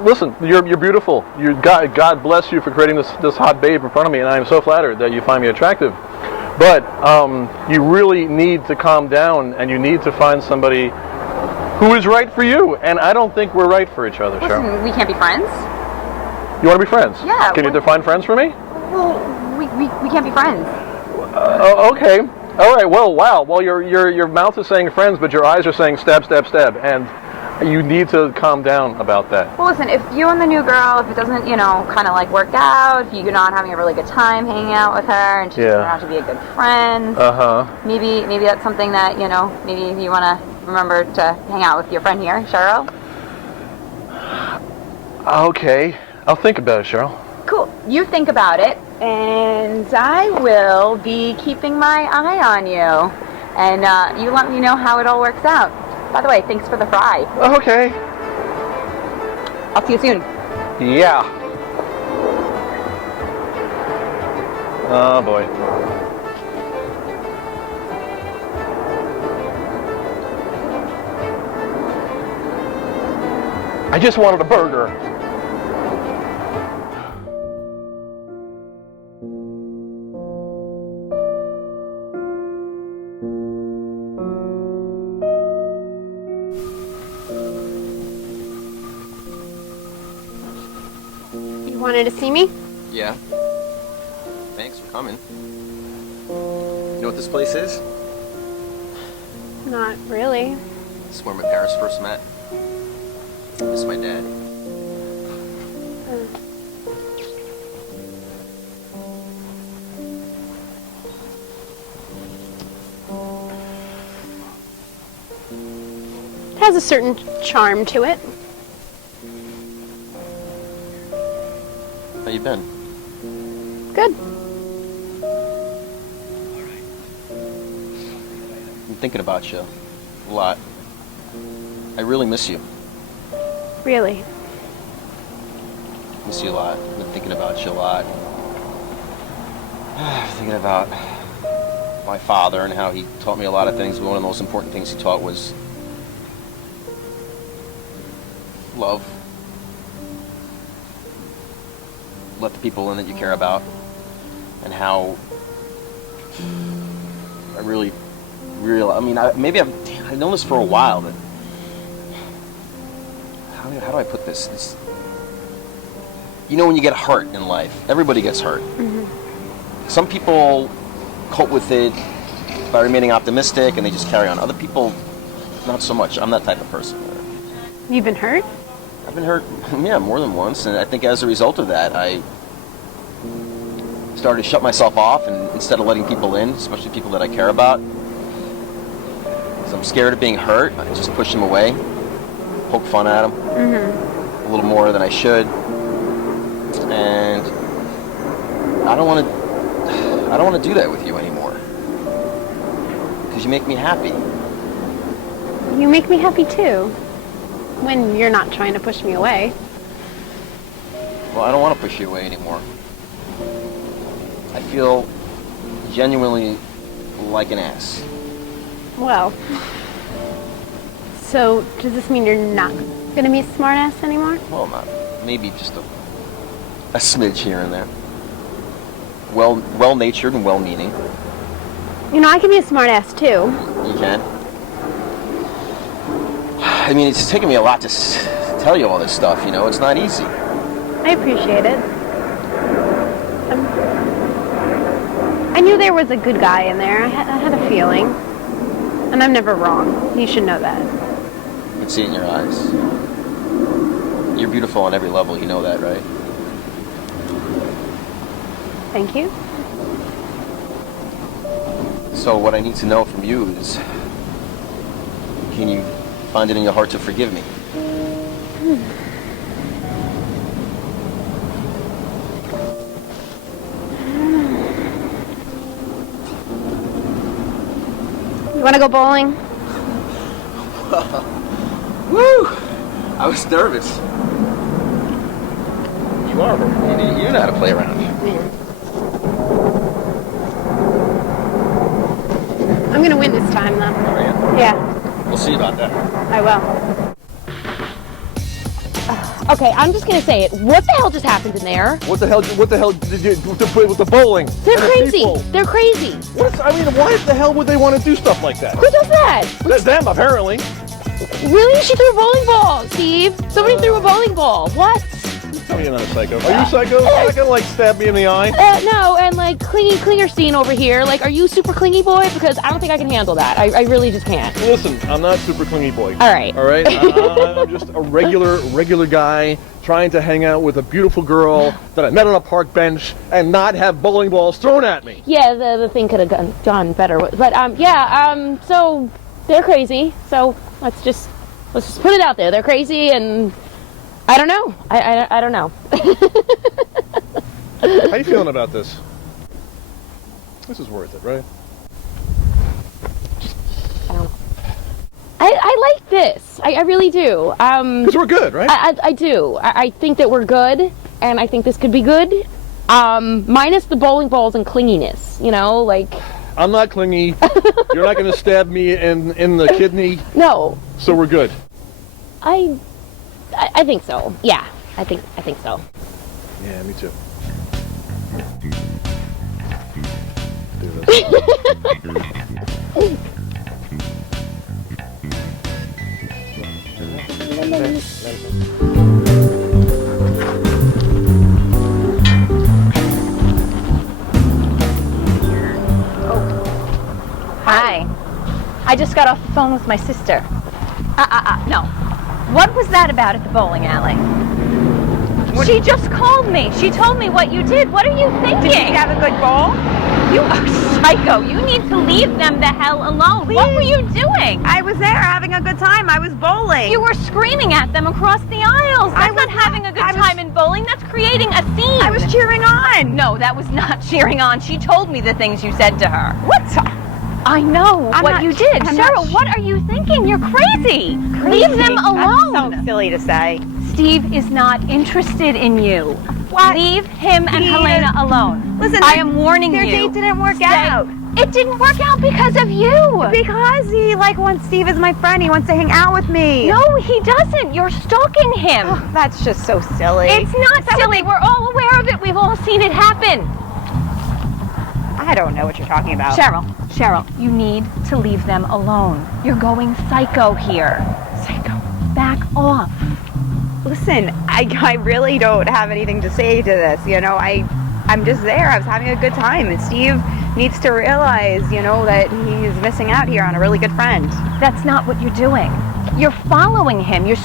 Listen, you're beautiful. God bless you for creating this hot babe in front of me, and I am so flattered that you find me attractive. But you really need to calm down, and you need to find somebody who is right for you. And I don't think we're right for each other, Cheryl. Listen, we can't be friends. You want to be friends? Yeah. Can you define friends for me? Well, we can't be friends. Okay. All right. Well, wow. Well, your mouth is saying friends, but your eyes are saying stab, stab, stab, and you need to calm down about that. Well, listen, if you and the new girl, if it doesn't, kind of work out, if you're not having a really good time hanging out with her, and she turns out to be a good friend, maybe that's something that, maybe you want to remember to hang out with your friend here, Cheryl. Okay, I'll think about it, Cheryl. Cool. You think about it, and I will be keeping my eye on you, and you let me know how it all works out. By the way, thanks for the fry. Okay. I'll see you soon. Yeah. Oh, boy. I just wanted a burger. Wanted to see me? Yeah. Thanks for coming. You know what this place is? Not really. This is where my parents first met. This is my dad. It has a certain charm to it. How you been? Good. I'm thinking about you a lot. I really miss you. Really? Miss you a lot. I've been thinking about you a lot. Thinking about my father and how he taught me a lot of things. One of the most important things he taught was love. Let the people in that you care about, and how I really, maybe I've known this for a while, but how do I put this? When you get hurt in life, everybody gets hurt. Mm-hmm. Some people cope with it by remaining optimistic and they just carry on. Other people, not so much. I'm that type of person. You've been hurt? I've been hurt, yeah, more than once, and I think as a result of that, I started to shut myself off, and instead of letting people in, especially people that I care about, because I'm scared of being hurt, I just push them away, poke fun at them, a little more than I should, and I don't want to do that with you anymore, because you make me happy. You make me happy too, when you're not trying to push me away. Well, I don't want to push you away anymore. I feel genuinely like an ass. Well, so does this mean you're not gonna be a smart ass anymore? Well, not. Maybe just a smidge here and there. Well-natured and well-meaning. You know, I can be a smart ass too. You can. I mean, it's taken me a lot to tell you all this stuff, you know? It's not easy. I appreciate it. I knew there was a good guy in there. I had a feeling. And I'm never wrong. You should know that. I can see it in your eyes. You're beautiful on every level, you know that, right? Thank you. So what I need to know from you is, can you find it in your heart to forgive me? You want to go bowling? Woo! I was nervous. You are. You know how to play around. I'm going to win this time, though. Are you? Yeah, We'll see about that. I will. Okay, I'm just gonna say it. What the hell just happened in there? What the hell did you play with the bowling? They're and the crazy. people? They're crazy. Why the hell would they want to do stuff like that? Who does that? Them, apparently. Really? She threw a bowling ball, Steve. Somebody threw a bowling ball. What? Tell me you're not a psycho. Are you psycho? You're not gonna stab me in the eye? No, and Clingerstein over here. Are you super clingy boy? Because I don't think I can handle that. I really just can't. Listen, I'm not super clingy boy. All right. All right. I'm just a regular guy trying to hang out with a beautiful girl that I met on a park bench and not have bowling balls thrown at me. Yeah, the thing could have gone better. But so they're crazy. So let's just put it out there. They're crazy, and I don't know. I don't know. How you feeling about this? This is worth it, right? I like this. I really do. Because we're good, right? I do. I think that we're good, and I think this could be good. Minus the bowling balls and clinginess, you know, I'm not clingy. You're not going to stab me in the kidney. No. So we're good. I think so. Yeah, I think so. Yeah, me too. Do Hi. I just got off the phone with my sister. No. What was that about at the bowling alley? She just called me. She told me what you did. What are you thinking? Did you have a good bowl? You are psycho. You need to leave them the hell alone. Please. What were you doing? I was there having a good time. I was bowling. You were screaming at them across the aisles. That's not having a good time in bowling. That's creating a scene. I was cheering on. No, that was not cheering on. She told me the things you said to her. What? I know what you did. Cheryl, what are you thinking? You're crazy. Leave them alone. That's so silly to say. Steve is not interested in you. What? Leave him and Helena alone. Listen, I am warning you. Their date didn't work out. It didn't work out because of you. Because he wants Steve as my friend. He wants to hang out with me. No, he doesn't. You're stalking him. Oh, that's just so silly. It's not silly. We're all aware of it. We've all seen it happen. I don't know what you're talking about. Cheryl, you need to leave them alone. You're going psycho here. Psycho. Back off. Listen, I really don't have anything to say to this. You know, I'm just there. I was having a good time. And Steve needs to realize, you know, that he's missing out here on a really good friend. That's not what you're doing. You're following him. You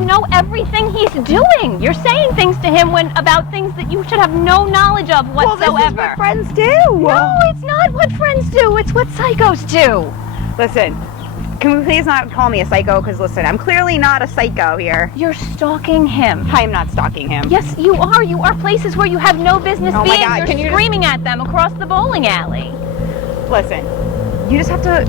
know everything he's doing. You're saying things to him about things that you should have no knowledge of whatsoever. Well, this is what friends do. No, it's not what friends do. It's what psychos do. Listen, can we please not call me a psycho? Because listen, I'm clearly not a psycho here. You're stalking him. I am not stalking him. Yes, you are. You are places where you have no business Oh being. my God, You're screaming at them across the bowling alley. Listen, you just have to,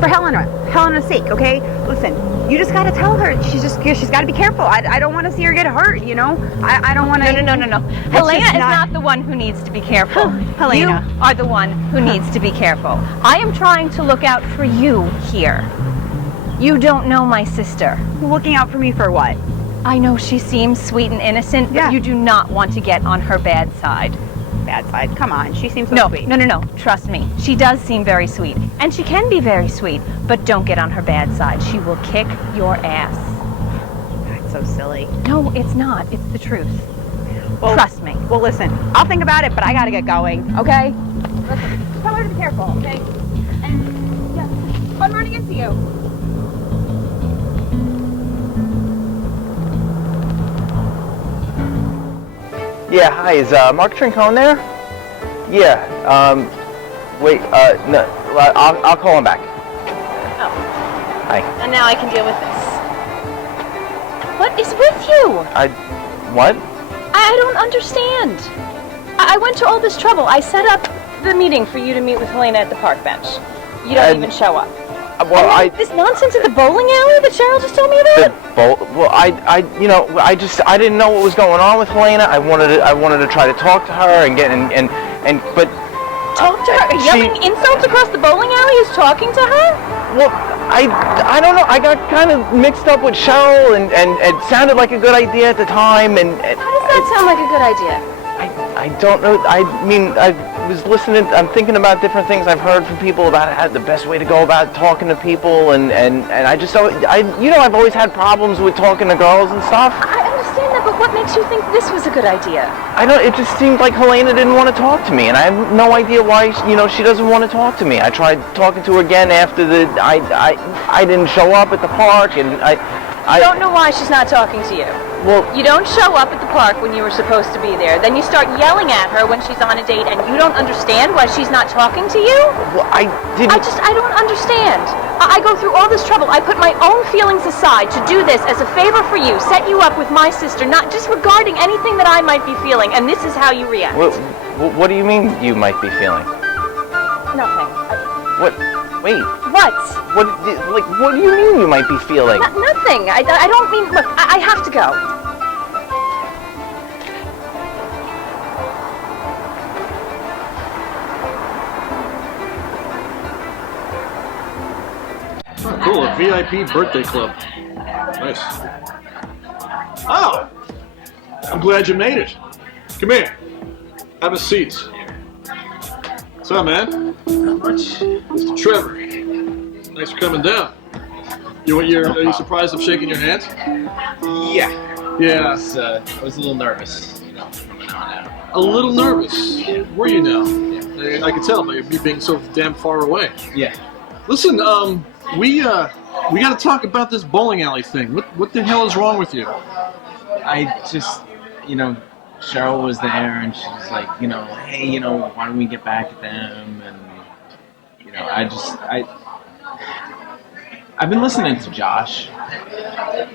for Helena's sake, okay? Listen, you just gotta tell her she's got to be careful. I don't want to see her get hurt, you know? I don't want to. No. Helena is not the one who needs to be careful. Helena. You are the one who needs to be careful. I am trying to look out for you here. You don't know my sister. Looking out for me for what? I know she seems sweet and innocent, but you do not want to get on her bad side. Bad side? Come on, she seems so sweet. No. Trust me. She does seem very sweet. And she can be very sweet, but don't get on her bad side. She will kick your ass. That's so silly. No, it's not. It's the truth. Well, trust me. Well, listen, I'll think about it, but I gotta get going, okay? Listen, tell her to be careful, okay? And, yeah, fun running into you. Yeah, hi, is Mark Trincone there? Yeah, wait, no, I'll call him back. Oh. Hi. And now I can deal with this. What is with you? What? I don't understand. I went to all this trouble. I set up the meeting for you to meet with Helena at the park bench. You don't even show up. Well, this nonsense at the bowling alley that Cheryl just told me about? Well, I didn't know what was going on with Helena. I wanted to try to talk to her and but talk to her? Yelling insults across the bowling alley is talking to her? Well, I don't know. I got kind of mixed up with Cheryl, and it sounded like a good idea at the time. And how does that sound like a good idea? I don't know. I mean, I was listening. I'm thinking about different things I've heard from people about how the best way to go about talking to people, and I've always had problems with talking to girls and stuff. I understand that, but what makes you think this was a good idea? It just seemed like Helena didn't want to talk to me, and I have no idea why. She doesn't want to talk to me. I tried talking to her again after I didn't show up at the park, and I don't know why she's not talking to you. Well, you don't show up at the park when you were supposed to be there. Then you start yelling at her when she's on a date, and you don't understand why she's not talking to you? Well, I don't understand. I go through all this trouble. I put my own feelings aside to do this as a favor for you, set you up with my sister, not disregarding anything that I might be feeling, and this is how you react. What do you mean you might be feeling? Nothing. What? Wait. What? What do you mean you might be feeling? Nothing. I don't mean, look, I have to go. Oh, cool, a VIP birthday club. Nice. Oh! I'm glad you made it. Come here. Have a seat. What's up, man? Not much. Mr. Trevor. Thanks for coming down. Are you surprised I'm shaking your hand? Yeah. Yeah. I was a little nervous. A little nervous? Were you now? I can tell by you being so damn far away. Yeah. Listen, we got to talk about this bowling alley thing. What the hell is wrong with you? I just, Cheryl was there and she was like, hey, why don't we get back at them? And, I've been listening to Josh.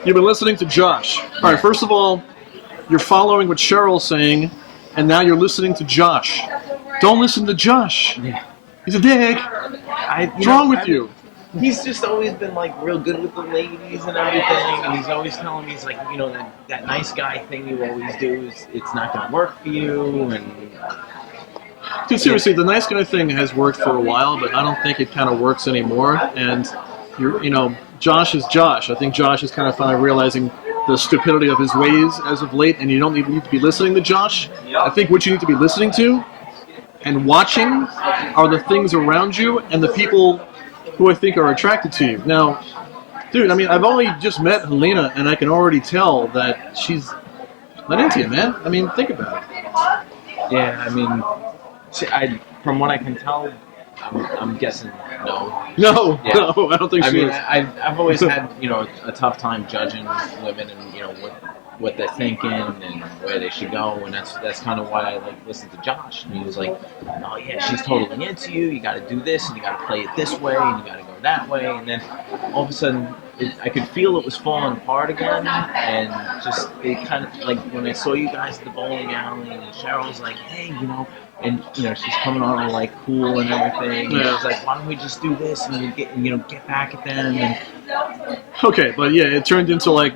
You've been listening to Josh. All right, first of all, you're following what Cheryl's saying, and now you're listening to Josh. Don't listen to Josh. Yeah. He's a dick. What's wrong with you? He's just always been like real good with the ladies and everything, and he's always telling me, he's like, that nice guy thing you always do it's not gonna work for you, and dude, seriously, the nice guy thing has worked for a while, but I don't think it kind of works anymore. And Josh is Josh. I think Josh is kind of finally realizing the stupidity of his ways as of late, and you don't need to be listening to Josh. I think what you need to be listening to and watching are the things around you and the people who I think are attracted to you. Now, dude, I've only just met Helena, and I can already tell that she's not into you, man. Think about it. Yeah, from what I can tell, I'm guessing no. No, Yeah. no, I don't think she is. I've always had, a tough time judging women and, what they're thinking and where they should go, and that's kind of why I listen to Josh. And he was like, oh yeah, she's totally into you. You got to do this, and you got to play it this way, and you got to go that way. And then all of a sudden, I could feel it was falling apart again, and just it kind of when I saw you guys at the bowling alley, and Cheryl's like, hey, and she's coming on all cool and everything. And she's like, why don't we just do this and get back at them? And Okay, but yeah, it turned into a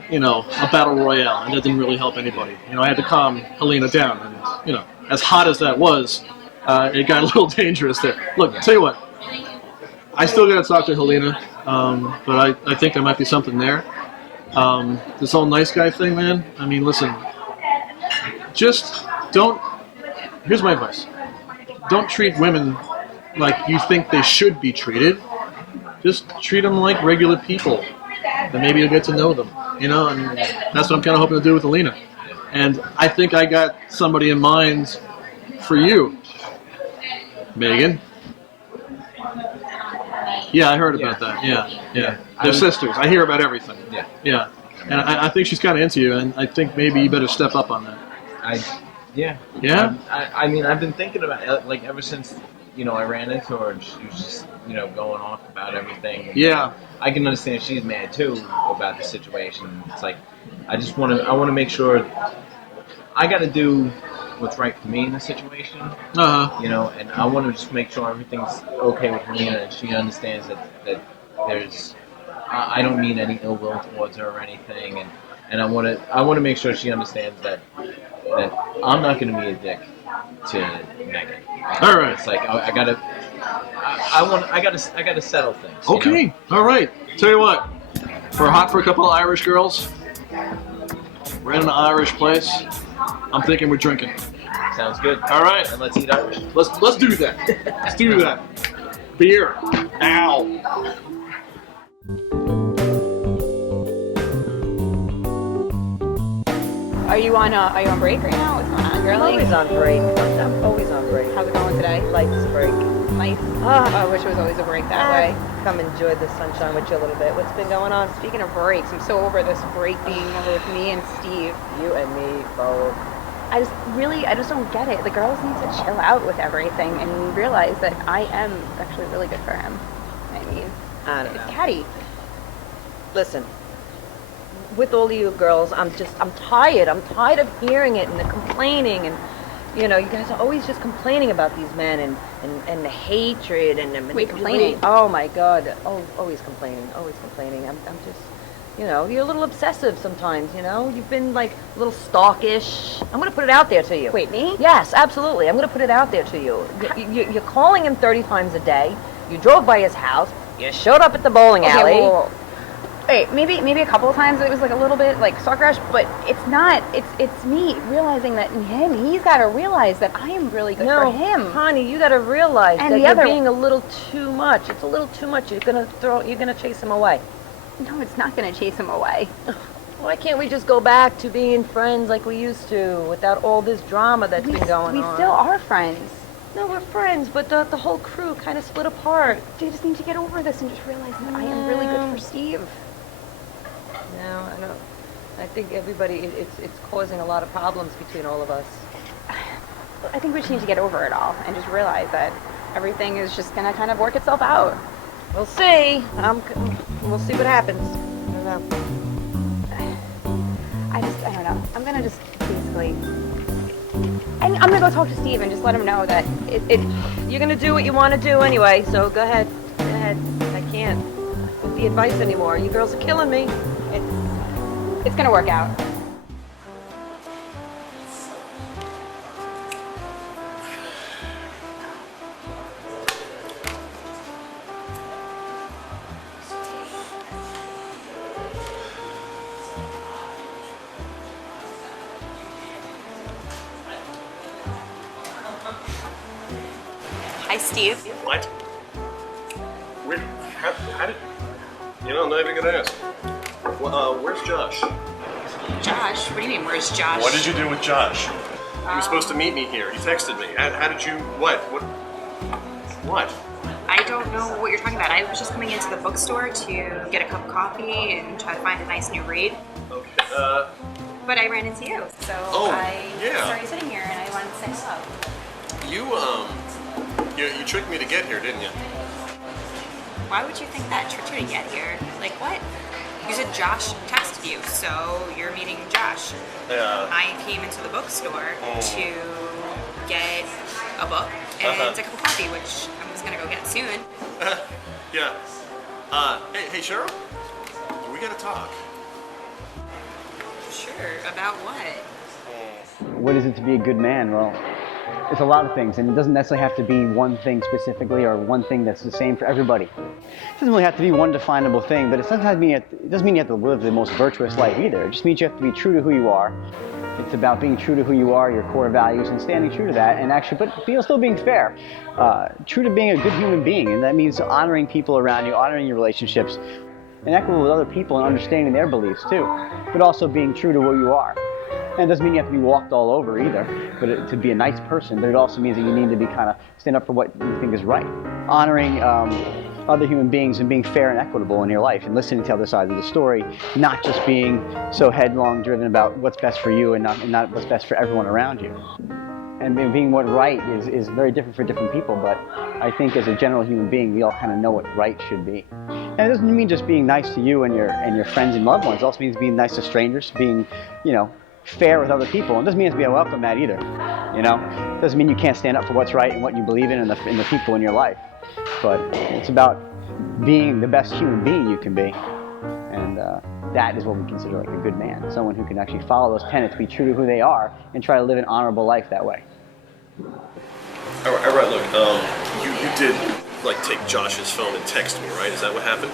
battle royale, and that didn't really help anybody. I had to calm Helena down, and as hot as that was, it got a little dangerous there. Look, tell you what, I still got to talk to Helena, but I think there might be something there. This whole nice guy thing, man. I mean, listen, just don't. Here's my advice: don't treat women like you think they should be treated. Just treat them like regular people, and maybe you'll get to know them, and that's what I'm kind of hoping to do with Alina. And I think I got somebody in mind for you, Megan. Yeah, I heard about that. Yeah. They're sisters. I hear about everything. Yeah. And I think she's kind of into you, and I think maybe you better step up on that. Yeah. I mean, I've been thinking about it, ever since I ran into her, and she was just going off about everything. Yeah. I can understand she's mad too about the situation. It's like I want to make sure I got to do what's right for me in the situation. And I want to just make sure everything's okay with Helena, and she understands that there's I don't mean any ill will towards her or anything, and I want to make sure she understands that I'm not going to be a dick to Megan. All right. It's like I gotta settle things. Okay. All right. Tell you what, we're hot for a couple of Irish girls. We're in an Irish place. I'm thinking we're drinking. Sounds good. All right. And let's eat Irish. Let's do that. Let's do that. Beer. Ow. Are you on break right now? What's going on, girlie? I'm always on break. I'm always on break. How's it going today? Life's break. Nice. I wish it was always a break that way. Come enjoy the sunshine with you a little bit. What's been going on? Speaking of breaks, I'm so over this break being over with me and Steve. You and me both. I just don't get it. The girls need to chill out with everything and realize that I am actually really good for him. I mean, I don't know. It's catty. Listen, with all of you girls, I'm tired. I'm tired of hearing it and the complaining, and you guys are always just complaining about these men and the hatred and the Wait, complaining? Oh my God! Always complaining. I'm just, you're a little obsessive sometimes. You've been a little stalkish. I'm gonna put it out there to you. Wait, me? Yes, absolutely. I'm gonna put it out there to you. You're calling him 30 times a day. You drove by his house. You showed up at the bowling alley. Well, wait, maybe a couple of times it was a little bit stalkerish, but it's not. It's me realizing that in him, he's got to realize that I am really good for him. No, honey, you got to realize And that the you're other- being a little too much. It's a little too much. You're gonna chase him away. No, it's not going to chase him away. Why can't we just go back to being friends like we used to, without all this drama that's been going on? We still are friends. No, we're friends, but the whole crew kind of split apart. You just need to get over this and just realize that I am really good for Steve. No, I don't. I think everybody, it's causing a lot of problems between all of us. I think we just need to get over it all and just realize that everything is just going to kind of work itself out. We'll see. We'll see what happens. I don't know. I don't know. I'm going to just basically... I'm going to go talk to Steve and just let him know that You're going to do what you want to do anyway, so go ahead. Go ahead. I can't with the advice anymore. You girls are killing me. It's going to work out. Hi, Steve. What? How did... I'm not even gonna ask. Where's Josh? Josh? What do you mean, where's Josh? What did you do with Josh? He was supposed to meet me here. He texted me. How did you... What? know what you're talking about. I was just coming into the bookstore to get a cup of coffee and try to find a nice new read. Okay. But I ran into you, so I started sitting here and I wanted to say hello. You tricked me to get here, didn't you? Why would you think that tricked you to get here? Like what? You said Josh texted you, so you're meeting Josh. Yeah. I came into the bookstore to get a book and a cup of coffee, which I was gonna go get soon. Yeah. Hey, Cheryl? We gotta talk. Sure, about what? What is it to be a good man? Well, it's a lot of things, and it doesn't necessarily have to be one thing specifically or one thing that's the same for everybody. It doesn't really have to be one definable thing, but it doesn't mean you have to live the most virtuous life either. It just means you have to be true to who you are. It's about being true to who you are, your core values, and standing true to that, and actually, but still being fair. True to being a good human being, and that means honoring people around you, honoring your relationships, and equitable with other people and understanding their beliefs too, but also being true to who you are. And it doesn't mean you have to be walked all over either, but to be a nice person, but it also means that you need to be kind of stand up for what you think is right. Honoring other human beings and being fair and equitable in your life and listening to other sides of the story, not just being so headlong driven about what's best for you and not what's best for everyone around you. And being what right is very different for different people, but I think as a general human being, we all kind of know what right should be. And it doesn't mean just being nice to you and your friends and loved ones. It also means being nice to strangers, being, fair with other people. It doesn't mean you have to be welcome that either. It doesn't mean you can't stand up for what's right and what you believe in and the people in your life. But it's about being the best human being you can be. And that is what we consider like a good man. Someone who can actually follow those tenets, be true to who they are, and try to live an honorable life that way. All right, look, you did, take Josh's phone and text me, right? Is that what happened?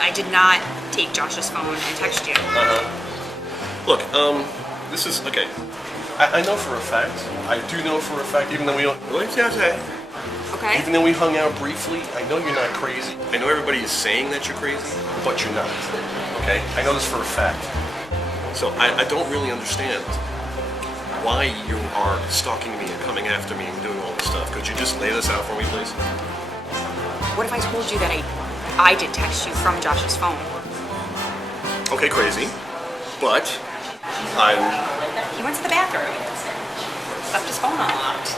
I did not take Josh's phone and text you. Look, this is, okay, I know for a fact, even though we don't, Okay. Even though we hung out briefly, I know you're not crazy. I know everybody is saying that you're crazy, but you're not, okay? I know this for a fact. So I don't really understand why you are stalking me and coming after me and doing all this stuff. Could you just lay this out for me, please? What if I told you that I did text you from Josh's phone? Okay, crazy, but He went to the bathroom. Left his phone unlocked.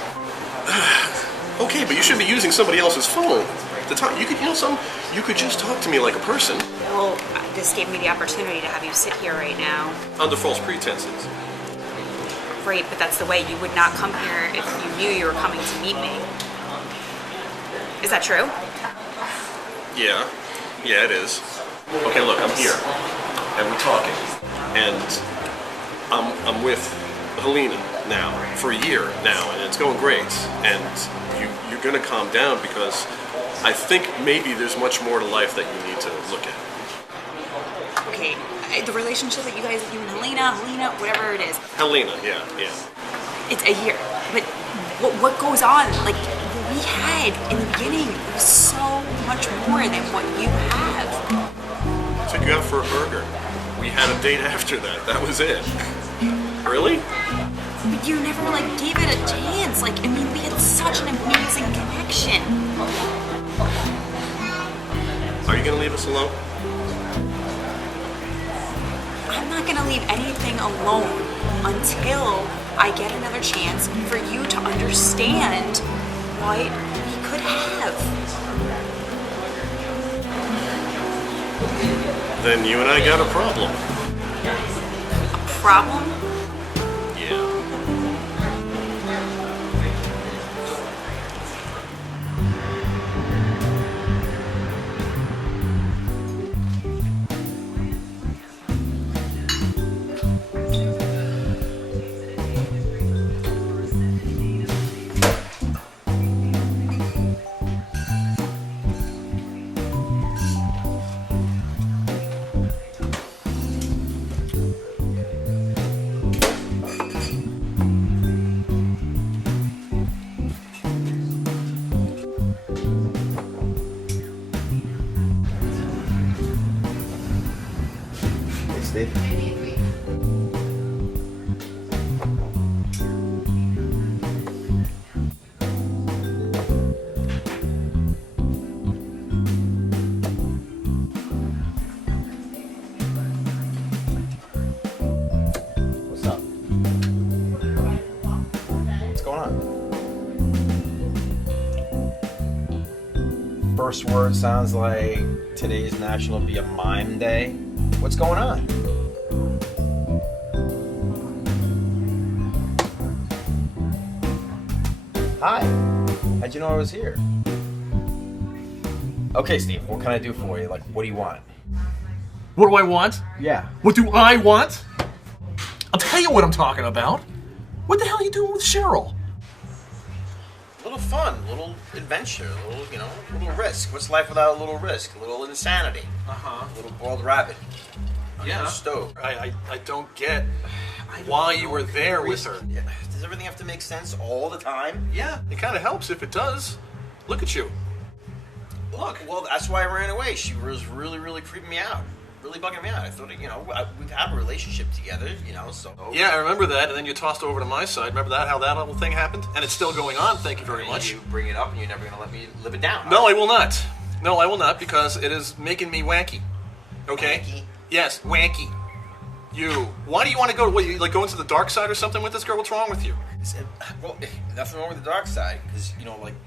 Okay, but you shouldn't be using somebody else's phone to talk. You could just talk to me like a person. Well, this gave me the opportunity to have you sit here right now. Under false pretenses. Right, but that's the way. You would not come here if you knew you were coming to meet me. Is that true? Yeah, it is. Okay, look, I'm here, and we're talking, and I'm with Helena now for a year now, and it's going great. And you're gonna calm down because I think maybe there's much more to life that you need to look at. Okay, the relationship that you and Helena, whatever it is. Helena, yeah. It's a year, but what goes on? Like what we had in the beginning was so much more than what you have. Took you out for a burger. We had a date after that. That was it. Really? But you never gave it a chance. We had such an amazing connection. Are you gonna leave us alone? I'm not gonna leave anything alone until I get another chance for you to understand what we could have. Then you and I got a problem. A problem? Yeah. first word sounds like today's National Be a Mime Day. What's going on? Hi. How'd you know I was here? Okay, Steve, what can I do for you? Like, what do you want? What do I want? Yeah. What do I want? I'll tell you what I'm talking about. What the hell are you doing with Cheryl? A little fun, a little adventure, a little, a little risk. What's life without a little risk? A little insanity. Uh-huh. A little boiled rabbit. Yeah. On the stove. I don't get why you were there with her. Yeah. Does everything have to make sense all the time? Yeah, it kind of helps if it does. Look at you. Look, well, that's why I ran away. She was really, really creeping me out. Really bugging me out. I thought, we've had a relationship together, so... Yeah, I remember that, and then you tossed over to my side. Remember that, how that little thing happened? And it's still going on, thank you very much. You bring it up, and you're never going to let me live it down. No, I will not. No, I will not, because it is making me wanky. Okay? Wanky? Yes, wanky. You. Why do you want to go, go into the dark side or something with this girl? What's wrong with you? Well, nothing wrong with the dark side, because,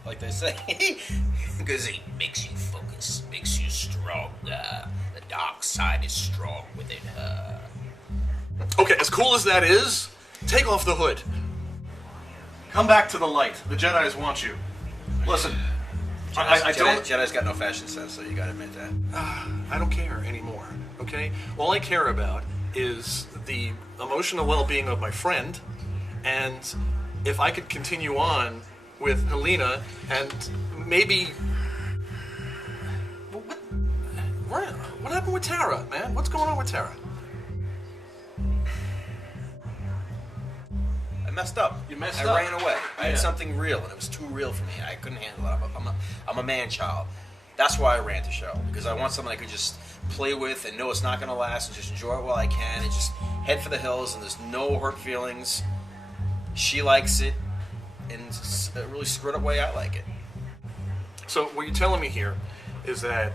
like they say, because it makes you focus, makes you strong. The dark side is strong within her. Okay, as cool as that is, take off the hood. Come back to the light. The Jedis want you. Listen, Jedi's got no fashion sense, so you gotta admit that. I don't care anymore, okay? All I care about is the emotional well-being of my friend, and if I could continue on with Helena, and maybe... What happened with Tara, man? What's going on with Tara? I messed up. You messed up. I ran away. I had something real, and it was too real for me. I couldn't handle it. I'm a man-child. That's why I ran to Cheryl, because I want someone I could just play with and know it's not going to last, and just enjoy it while I can, and just head for the hills, and there's no hurt feelings. She likes it, in a really screwed up way I like it. So what you're telling me here is that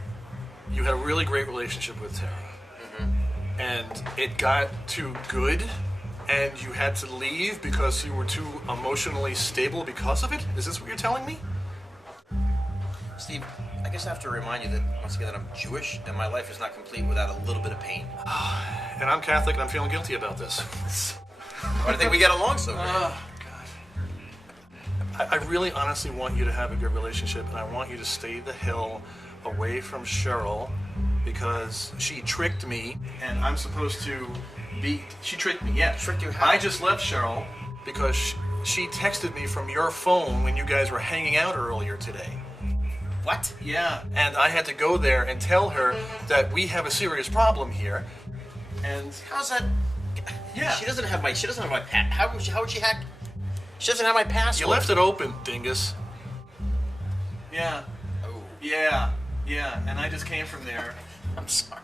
you had a really great relationship with Tara, and it got too good, and you had to leave because you were too emotionally stable because of it? Is this what you're telling me? Steve, I guess I have to remind you that, once again, that I'm Jewish, and my life is not complete without a little bit of pain. And I'm Catholic, and I'm feeling guilty about this. Why do you think we get along so great? I really honestly want you to have a good relationship, and I want you to stay the hell away from Cheryl, because she tricked me, and I'm supposed to be... She tricked me, yeah. Tricked you how? I just left Cheryl because she texted me from your phone when you guys were hanging out earlier today. What? Yeah, and I had to go there and tell her that we have a serious problem here, and... How's that... Yeah. She doesn't have my... How would she hack... She doesn't have my password. You left it open, dingus. Yeah. Oh. Yeah, and I just came from there. I'm sorry,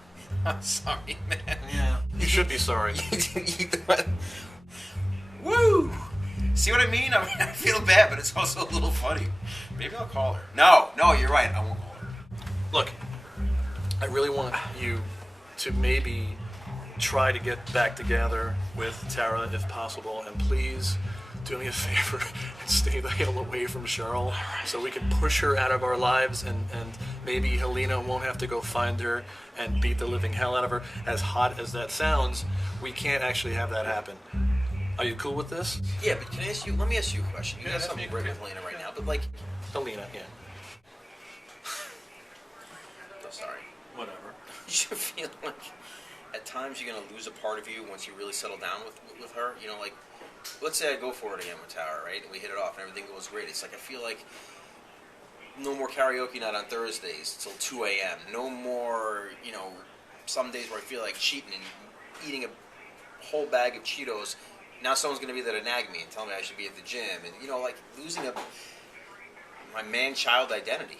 man. Yeah. You should be sorry. Woo! See what I mean? I feel bad, but it's also a little funny. Maybe I'll call her. No, you're right. I won't call her. Look, I really want you to maybe try to get back together with Tara if possible, and please do me a favor and stay the hell away from Cheryl so we can push her out of our lives, and maybe Helena won't have to go find her and beat the living hell out of her. As hot as that sounds, we can't actually have that happen. Are you cool with this? Yeah, but let me ask you a question. You got something great with Helena right now, but like... Helena, yeah. I'm sorry. Whatever. You feel like at times you're going to lose a part of you once you really settle down with her? Like... Let's say I go for it again with Tara, right? And we hit it off and everything goes great. It's like I feel like no more karaoke night on Thursdays till 2 a.m. No more, some days where I feel like cheating and eating a whole bag of Cheetos. Now someone's going to be there to nag me and tell me I should be at the gym. And, like losing my man-child identity.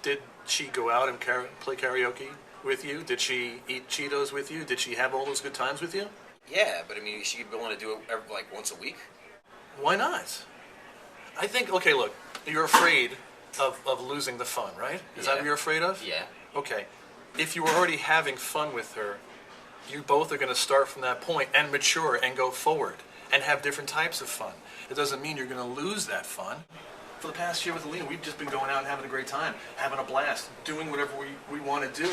Did she go out and play karaoke with you? Did she eat Cheetos with you? Did she have all those good times with you? Yeah, but I mean, she could be willing to do it once a week. Why not? I think, okay, look, you're afraid of losing the fun, right? Is that what you're afraid of? Yeah. Okay. If you were already having fun with her, you both are going to start from that point and mature and go forward and have different types of fun. It doesn't mean you're going to lose that fun. for the past year with Alina, we've just been going out and having a great time, having a blast, doing whatever we want to do,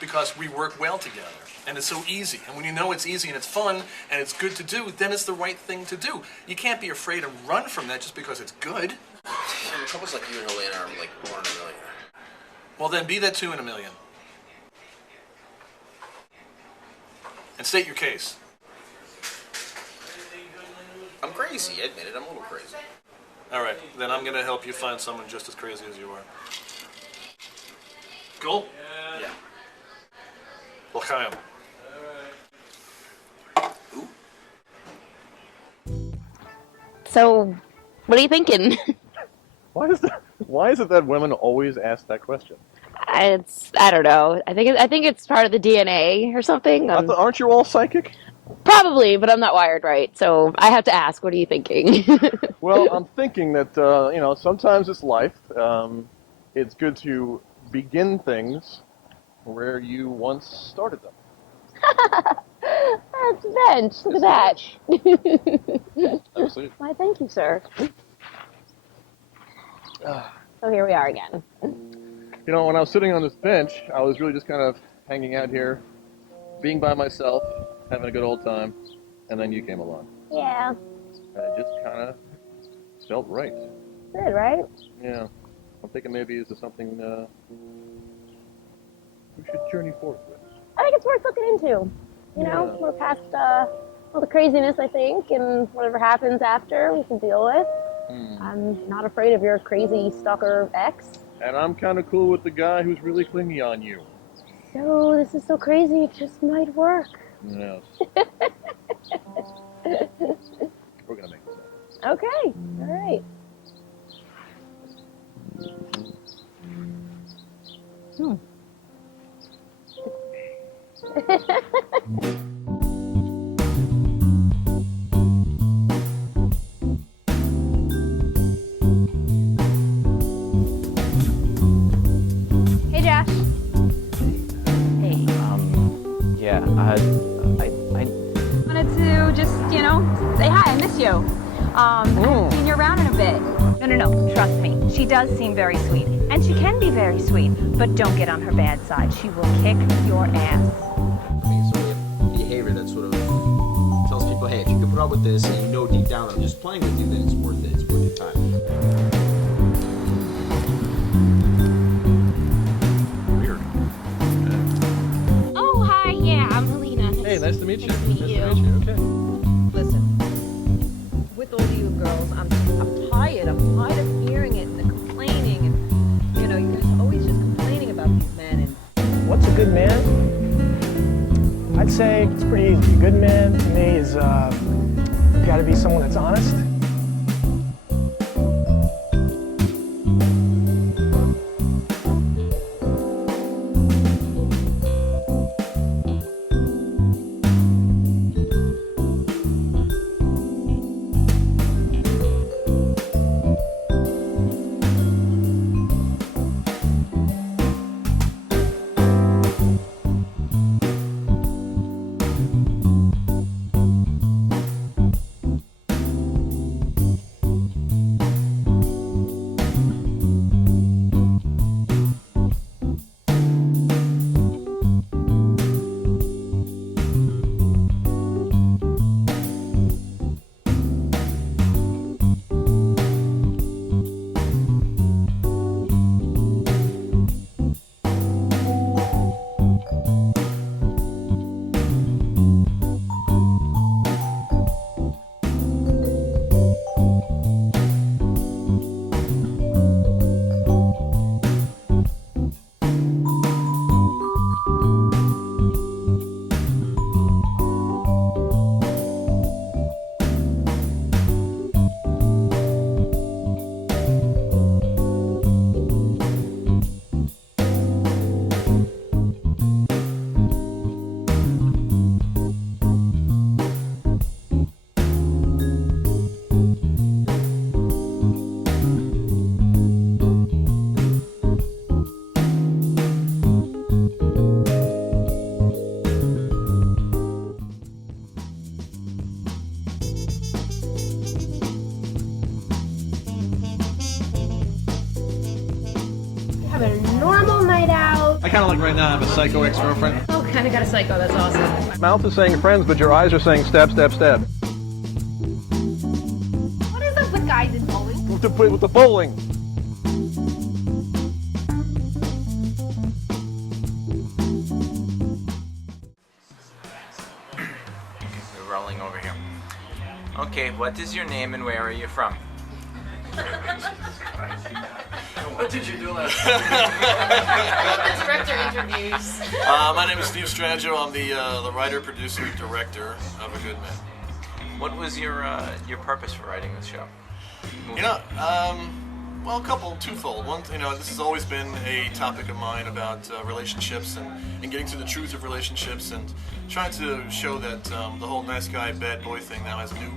because we work well together, and it's so easy. And when you know it's easy and it's fun and it's good to do, then it's the right thing to do. You can't be afraid and run from that just because it's good. Couples like you and Helena are like 1 in a million. Well, then be that 2 in a million. And state your case. I'm crazy, I admit it. I'm a little crazy. All right, then I'm going to help you find someone just as crazy as you are. Cool? Yeah. L'chaim. So, what are you thinking? Why is it that women always ask that question? I don't know. I think it's part of the DNA or something. Aren't you all psychic? Probably, but I'm not wired right, so I have to ask. What are you thinking? Well, I'm thinking that sometimes it's life. It's good to begin things where you once started them. That's a bench. Look at that. Absolutely. Why, thank you, sir. So here we are again. You know, when I was sitting on this bench, I was really just kind of hanging out here, being by myself, having a good old time, and then you came along. Yeah. And it just kind of felt right. Good, right? Yeah. I'm thinking maybe this is something we should journey forward with. I think it's worth looking into. You know, we're past all the craziness, I think, and whatever happens after, we can deal with. I'm not afraid of your crazy stalker ex. And I'm kind of cool with the guy who's really clingy on you. So, this is so crazy, it just might work. Yes. We're going to make this happen. Okay, all right. Hey, Josh. Hey. Yeah, I Wanted to just, say hi. I miss you. I haven't seen you around in a bit. No, trust me. She does seem very sweet. And she can be very sweet. But don't get on her bad side. She will kick your ass. I mean, it's sort of behavior that sort of tells people, hey, if you can put up with this and you know deep down that I'm just playing with you, then it's worth it. It's worth your time. Weird. Oh, hi, yeah, I'm Helena. Hey, nice to meet you. Nice to meet you. Okay. Listen, with all you girls, I'm tired. I'm tired of hearing it and the complaining, and you guys are always just complaining about these men. And What's a good man? I'd say it's pretty easy. A good man to me is got to be someone that's honest. psycho ex-girlfriend? Oh, kind of got a psycho. That's awesome. Mouth is saying friends, but your eyes are saying stab, stab, stab. What is up with guys in bowling? With the bowling. We're rolling over here. Okay, what is your name and where are you from? What did you do last Director interviews. My name is Steve Strangio. I'm the writer, producer, director of A Good Man. What was your purpose for writing this show? You know, well, twofold. One, this has always been a topic of mine about relationships and getting to the truth of relationships and trying to show that the whole nice guy, bad boy thing now has a new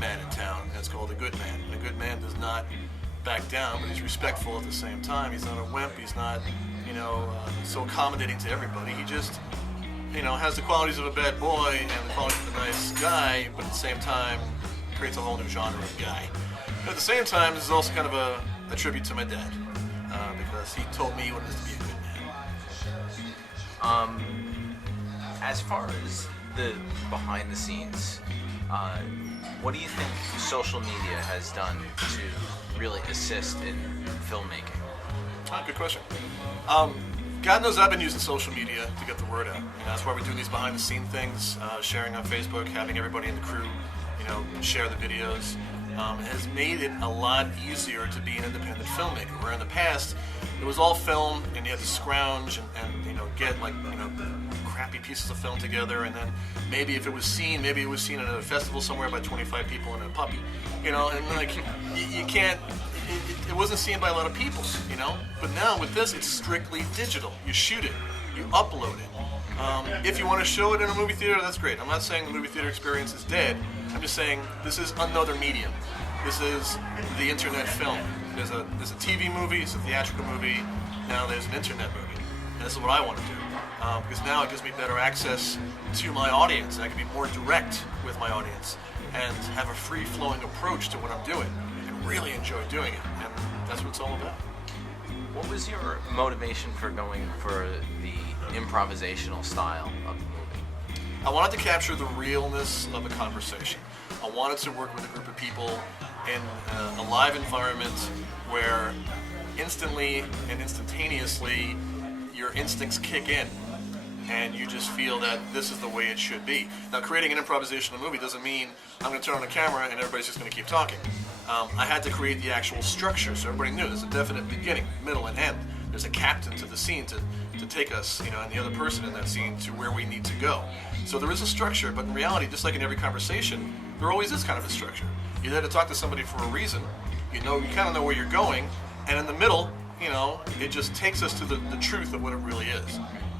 man in town, and it's called a good man. And a good man does not back down, but he's respectful at the same time. He's not a wimp. He's not, so accommodating to everybody. He just, has the qualities of a bad boy and the qualities of a nice guy, but at the same time creates a whole new genre of guy. But at the same time, this is also kind of a tribute to my dad, because he told me what it is to be a good man. As far as the behind the scenes, what do you think social media has done to really assist in filmmaking? Good question. God knows I've been using social media to get the word out. That's why we're doing these behind the scene things, sharing on Facebook, having everybody in the crew, share the videos. Has made it a lot easier to be an independent filmmaker. Where in the past, it was all film, and you had to scrounge and get crappy pieces of film together, and then maybe if it was seen, at a festival somewhere by 25 people and a puppy, and like you can't. It wasn't seen by a lot of people, But now with this, it's strictly digital. You shoot it, you upload it. If you want to show it in a movie theater, that's great. I'm not saying the movie theater experience is dead. I'm just saying this is another medium. This is the internet film. There's a TV movie, it's a theatrical movie. Now there's an internet movie. And this is what I want to do. Because now it gives me better access to my audience. And I can be more direct with my audience and have a free-flowing approach to what I'm doing and really enjoy doing it. And that's what it's all about. What was your motivation for going for the improvisational style of the movie? I wanted to capture the realness of a conversation. I wanted to work with a group of people in a live environment where instantly and instantaneously your instincts kick in and you just feel that this is the way it should be. Now, creating an improvisational movie doesn't mean I'm going to turn on the camera and everybody's just going to keep talking. I had to create the actual structure so everybody knew there's a definite beginning, middle, and end. There's a captain to the scene to take us, and the other person in that scene to where we need to go. So there is a structure, but in reality, just like in every conversation, there always is kind of a structure. You're there to talk to somebody for a reason. You kind of know where you're going, and in the middle, it just takes us to the truth of what it really is.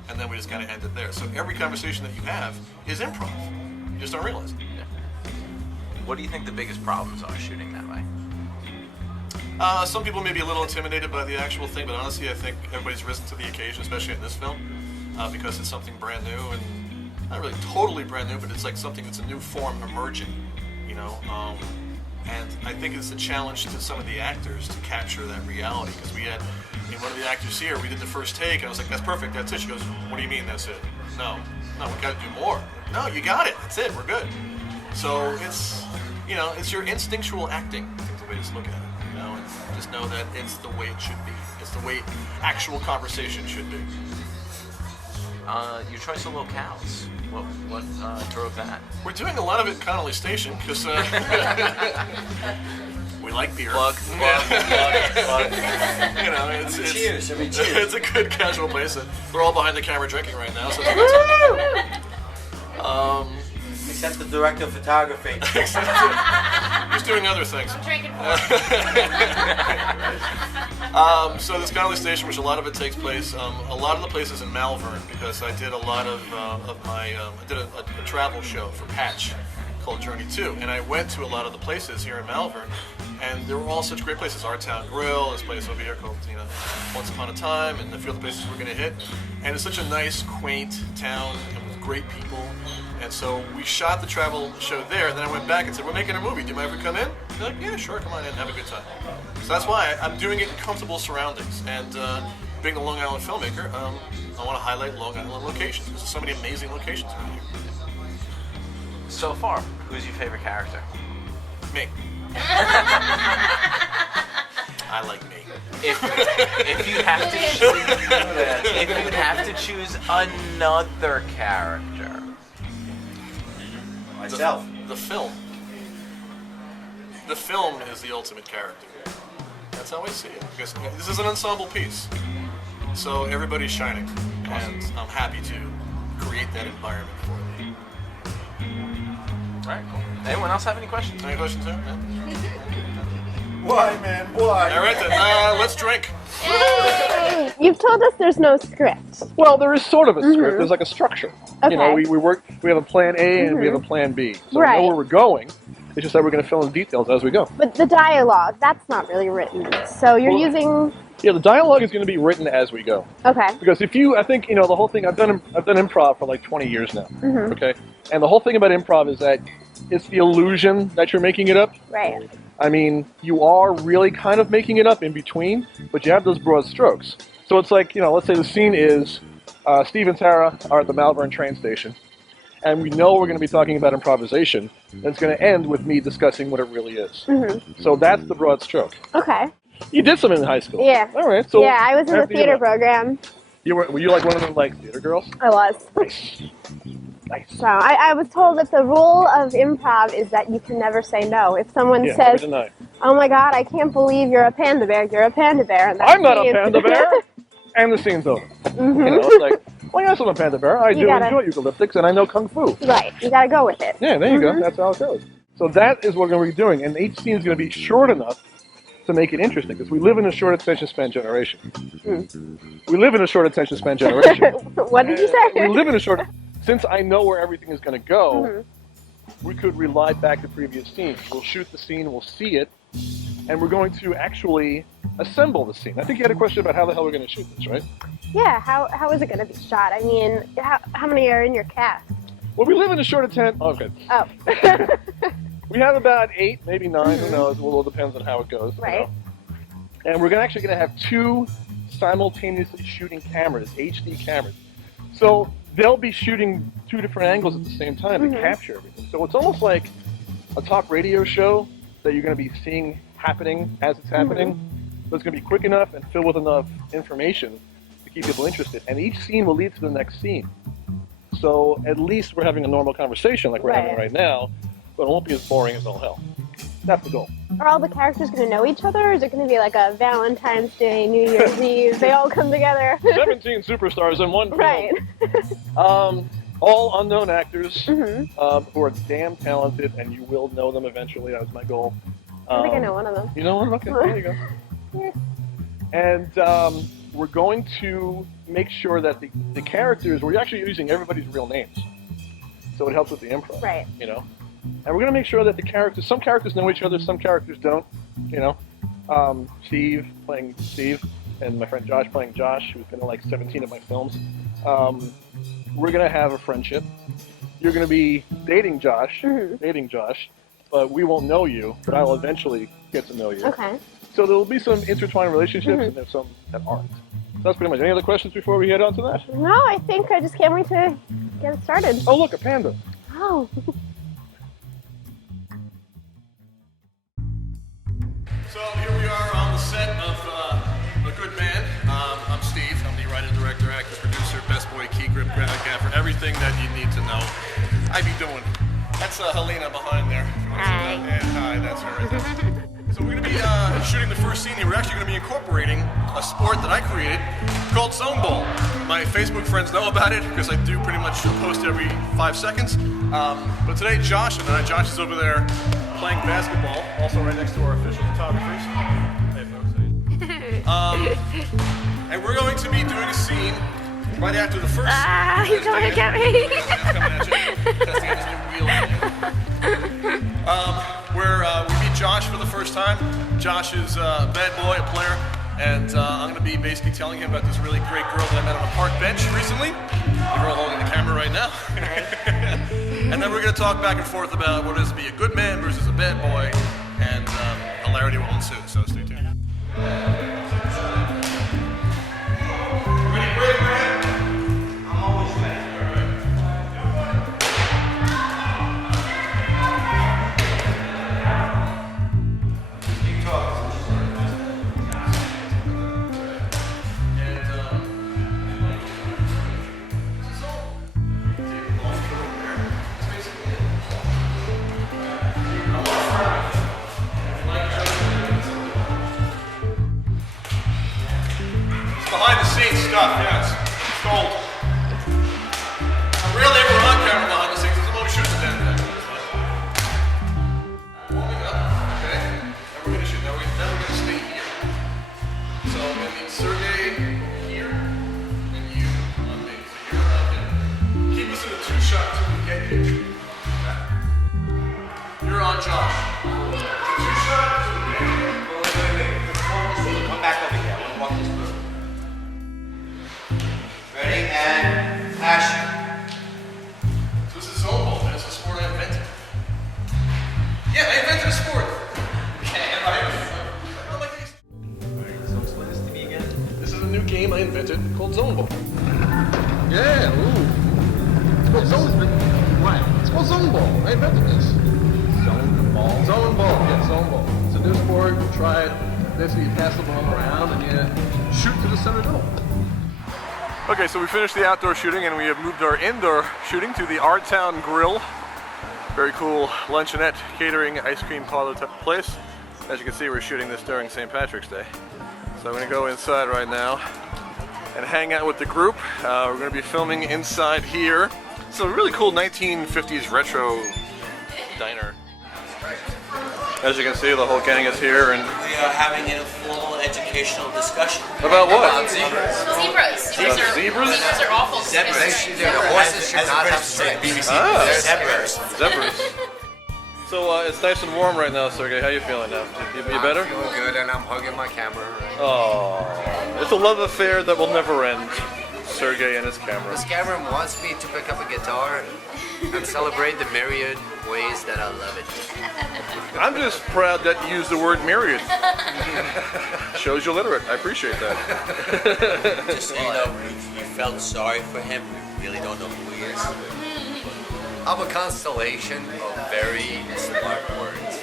And then we just kind of end it there. So every conversation that you have is improv. You just don't realize it. Yeah. What do you think the biggest problems are shooting that way? Some people may be a little intimidated by the actual thing, but honestly, I think everybody's risen to the occasion, especially in this film, because it's something brand new and not really totally brand new, but it's like something that's a new form emerging, and I think it's a challenge to some of the actors to capture that reality, because we had one of the actors here, we did the first take, and I was like, that's perfect, that's it. She goes, what do you mean that's it? No, we got to do more. No, you got it, that's it, we're good. So it's, it's your instinctual acting, I think the way to look at it. Just know that it's the way it should be. It's the way actual conversation should be. Your choice of locales. What drove that? We're doing a lot of it in Connolly Station because we like beer. Plug. Cheers. It's a good casual place. We're all behind the camera drinking right now, so it's a good time. Except the director of photography. He's doing other things. I'm drinking So this Connolly Station, which a lot of it takes place, a lot of the places in Malvern, because I did a lot of my, I did a travel show for Patch called Journey 2, and I went to a lot of the places here in Malvern, and they were all such great places. Our Town Grill, this place over here called, Once Upon a Time, and a few other places we're going to hit. And it's such a nice, quaint town, and with great people. And so we shot the travel show there, and then I went back and said, we're making a movie, do you mind if we come in? They're like, yeah, sure, come on in, have a good time. So that's why I'm doing it in comfortable surroundings. And being a Long Island filmmaker, I want to highlight Long Island locations because there's so many amazing locations around here. So far, who's your favorite character? Me. I like me. If you'd have to choose another character. Myself. The film. The film is the ultimate character. That's how I see it. Because this is an ensemble piece. So everybody's shining. And I'm happy to create that environment for them. Alright, cool. Anyone else have any questions? Any questions there? Why, man? Why? All right then, let's drink. You've told us there's no script. Well, there is sort of a script. There's like a structure. Okay. You know, we have a plan A and we have a plan B. So we know where we're going. It's just that we're going to fill in the details as we go. But the dialogue, that's not really written. So you're using... Yeah, the dialogue is going to be written as we go. Okay. Because I think, the whole thing, I've done improv for like 20 years now. Mhm. Okay? And the whole thing about improv is that it's the illusion that you're making it up. Right. I mean, you are really kind of making it up in between, but you have those broad strokes. So it's like, let's say the scene is Steve and Tara are at the Malvern train station, and we know we're going to be talking about improvisation, and it's going to end with me discussing what it really is. Mm-hmm. So that's the broad stroke. Okay. You did something in high school. Yeah. All right. So yeah, I was in the theater program. Were you like one of them like theater girls? I was. Nice. So I was told that the rule of improv is that you can never say no. If someone says, deny. "Oh my God, I can't believe you're a panda bear," you're a panda bear. And I'm not a panda bear. And the scene's over. Mm-hmm. It's like, well, yes, I'm a panda bear. I do enjoy eucalyptics, and I know kung fu. Right. You got to go with it. Yeah, there you go. That's how it goes. So that is what we're going to be doing, and each scene is going to be short enough to make it interesting, because we live in a short attention span generation. We live in a short attention span generation. What did you say? We live in a short... Since I know where everything is going to go, we could rely back to previous scenes. We'll shoot the scene, we'll see it, and we're going to actually assemble the scene. I think you had a question about how the hell we're going to shoot this, right? Yeah, how is it going to be shot? I mean, how many are in your cast? Well, we live in a short attention... Oh, okay. Oh. We have about 8, maybe 9, who knows? Well, it depends on how it goes. Right. And we're actually going to have 2 simultaneously shooting cameras, HD cameras. So they'll be shooting 2 different angles at the same time to capture everything. So it's almost like a talk radio show that you're going to be seeing happening as it's happening. But it's going to be quick enough and filled with enough information to keep people interested. And each scene will lead to the next scene. So at least we're having a normal conversation like we're having right now, but it won't be as boring as all hell. That's the goal. Are all the characters going to know each other, or is it going to be like a Valentine's Day, New Year's Eve, they all come together? 17 superstars in one film. Right. All unknown actors who are damn talented, and you will know them eventually. That was my goal. I think I know one of them. You know one? Okay, there you go. Yeah. And we're going to make sure that the characters, we're actually using everybody's real names. So it helps with the improv. Right. And we're going to make sure that the characters, some characters know each other, some characters don't. Steve playing Steve, and my friend Josh playing Josh, who's been in like 17 of my films. We're going to have a friendship. You're going to be dating Josh, but we won't know you, but I'll eventually get to know you. Okay. So there will be some intertwined relationships, and there's some that aren't. So that's pretty much. Any other questions before we head on to that? No, I think I just can't wait to get it started. Oh, look, a panda. Oh. So here we are on the set of A Good Man. I'm Steve. I'm the writer, director, actor, producer, best boy, key grip, gaffer, everything that you need to know. I be doing. That's Helena behind there. Hi. Yeah, hi, that's her right there. So we're going to be shooting the first scene here. We're actually going to be incorporating a sport that I created called Zone Ball. My Facebook friends know about it because I do pretty much post every 5 seconds. But today, Josh and I, Josh is over there playing basketball, also right next to our official photographers. Hey, folks. And we're going to be doing a scene right after the first scene. He's going to get me. Where we meet Josh for the first time. Josh is a bad boy, a player, and I'm going to be basically telling him about this really great girl that I met on a park bench recently. The girl holding the camera right now. And then we're going to talk back and forth about what it is to be a good man versus a bad boy, and hilarity will ensue, so stay tuned. stuff, yes. Sold. Really, we're on camera behind the scenes. I'm only shooting that. Warming up, okay? And we're gonna shoot. Now we're gonna stay here. So that means Sergey here, and you on me. So you're on him. Keep us in a 2-shot till we get here. Okay? You're on Josh. 2-shot till we get here. Come back over here. I want to walk this through. Ready and action. So this is zone ball, man. It's a sport I invented. Yeah, I invented a sport. This is a new game I invented called Zone Ball. Yeah, ooh. It's called Zone Ball. What? It's called Zone Ball. I invented this. Zone Ball? Zone Ball, yeah, Zone Ball. It's a new sport. You try it. Basically, you pass the ball around and you shoot to the center dome. Okay, so we finished the outdoor shooting and we have moved our indoor shooting to the Our Town Grill. Very cool luncheonette, catering, ice cream parlor type of place. As you can see, we're shooting this during St. Patrick's Day. So I'm gonna go inside right now and hang out with the group. We're gonna be filming inside here. It's a really cool 1950s retro diner. As you can see, the whole gang is here and We are having an informal educational discussion. about what? About zebras. Zebras? are awful. Zebras. The horses should not have stripes. Zebras. Zebras. So it's nice and warm right now, Sergey. How you feeling now? You better? I'm feeling good, and I'm hugging my camera. Oh, it's a love affair that will never end. Sergey and his camera. This camera wants me to pick up a guitar and celebrate the myriad ways that I love it. I'm just proud that you used the word myriad. Shows you're literate. I appreciate that. Just so you know, you felt sorry for him. You really don't know who he is. I'm a constellation of very smart words.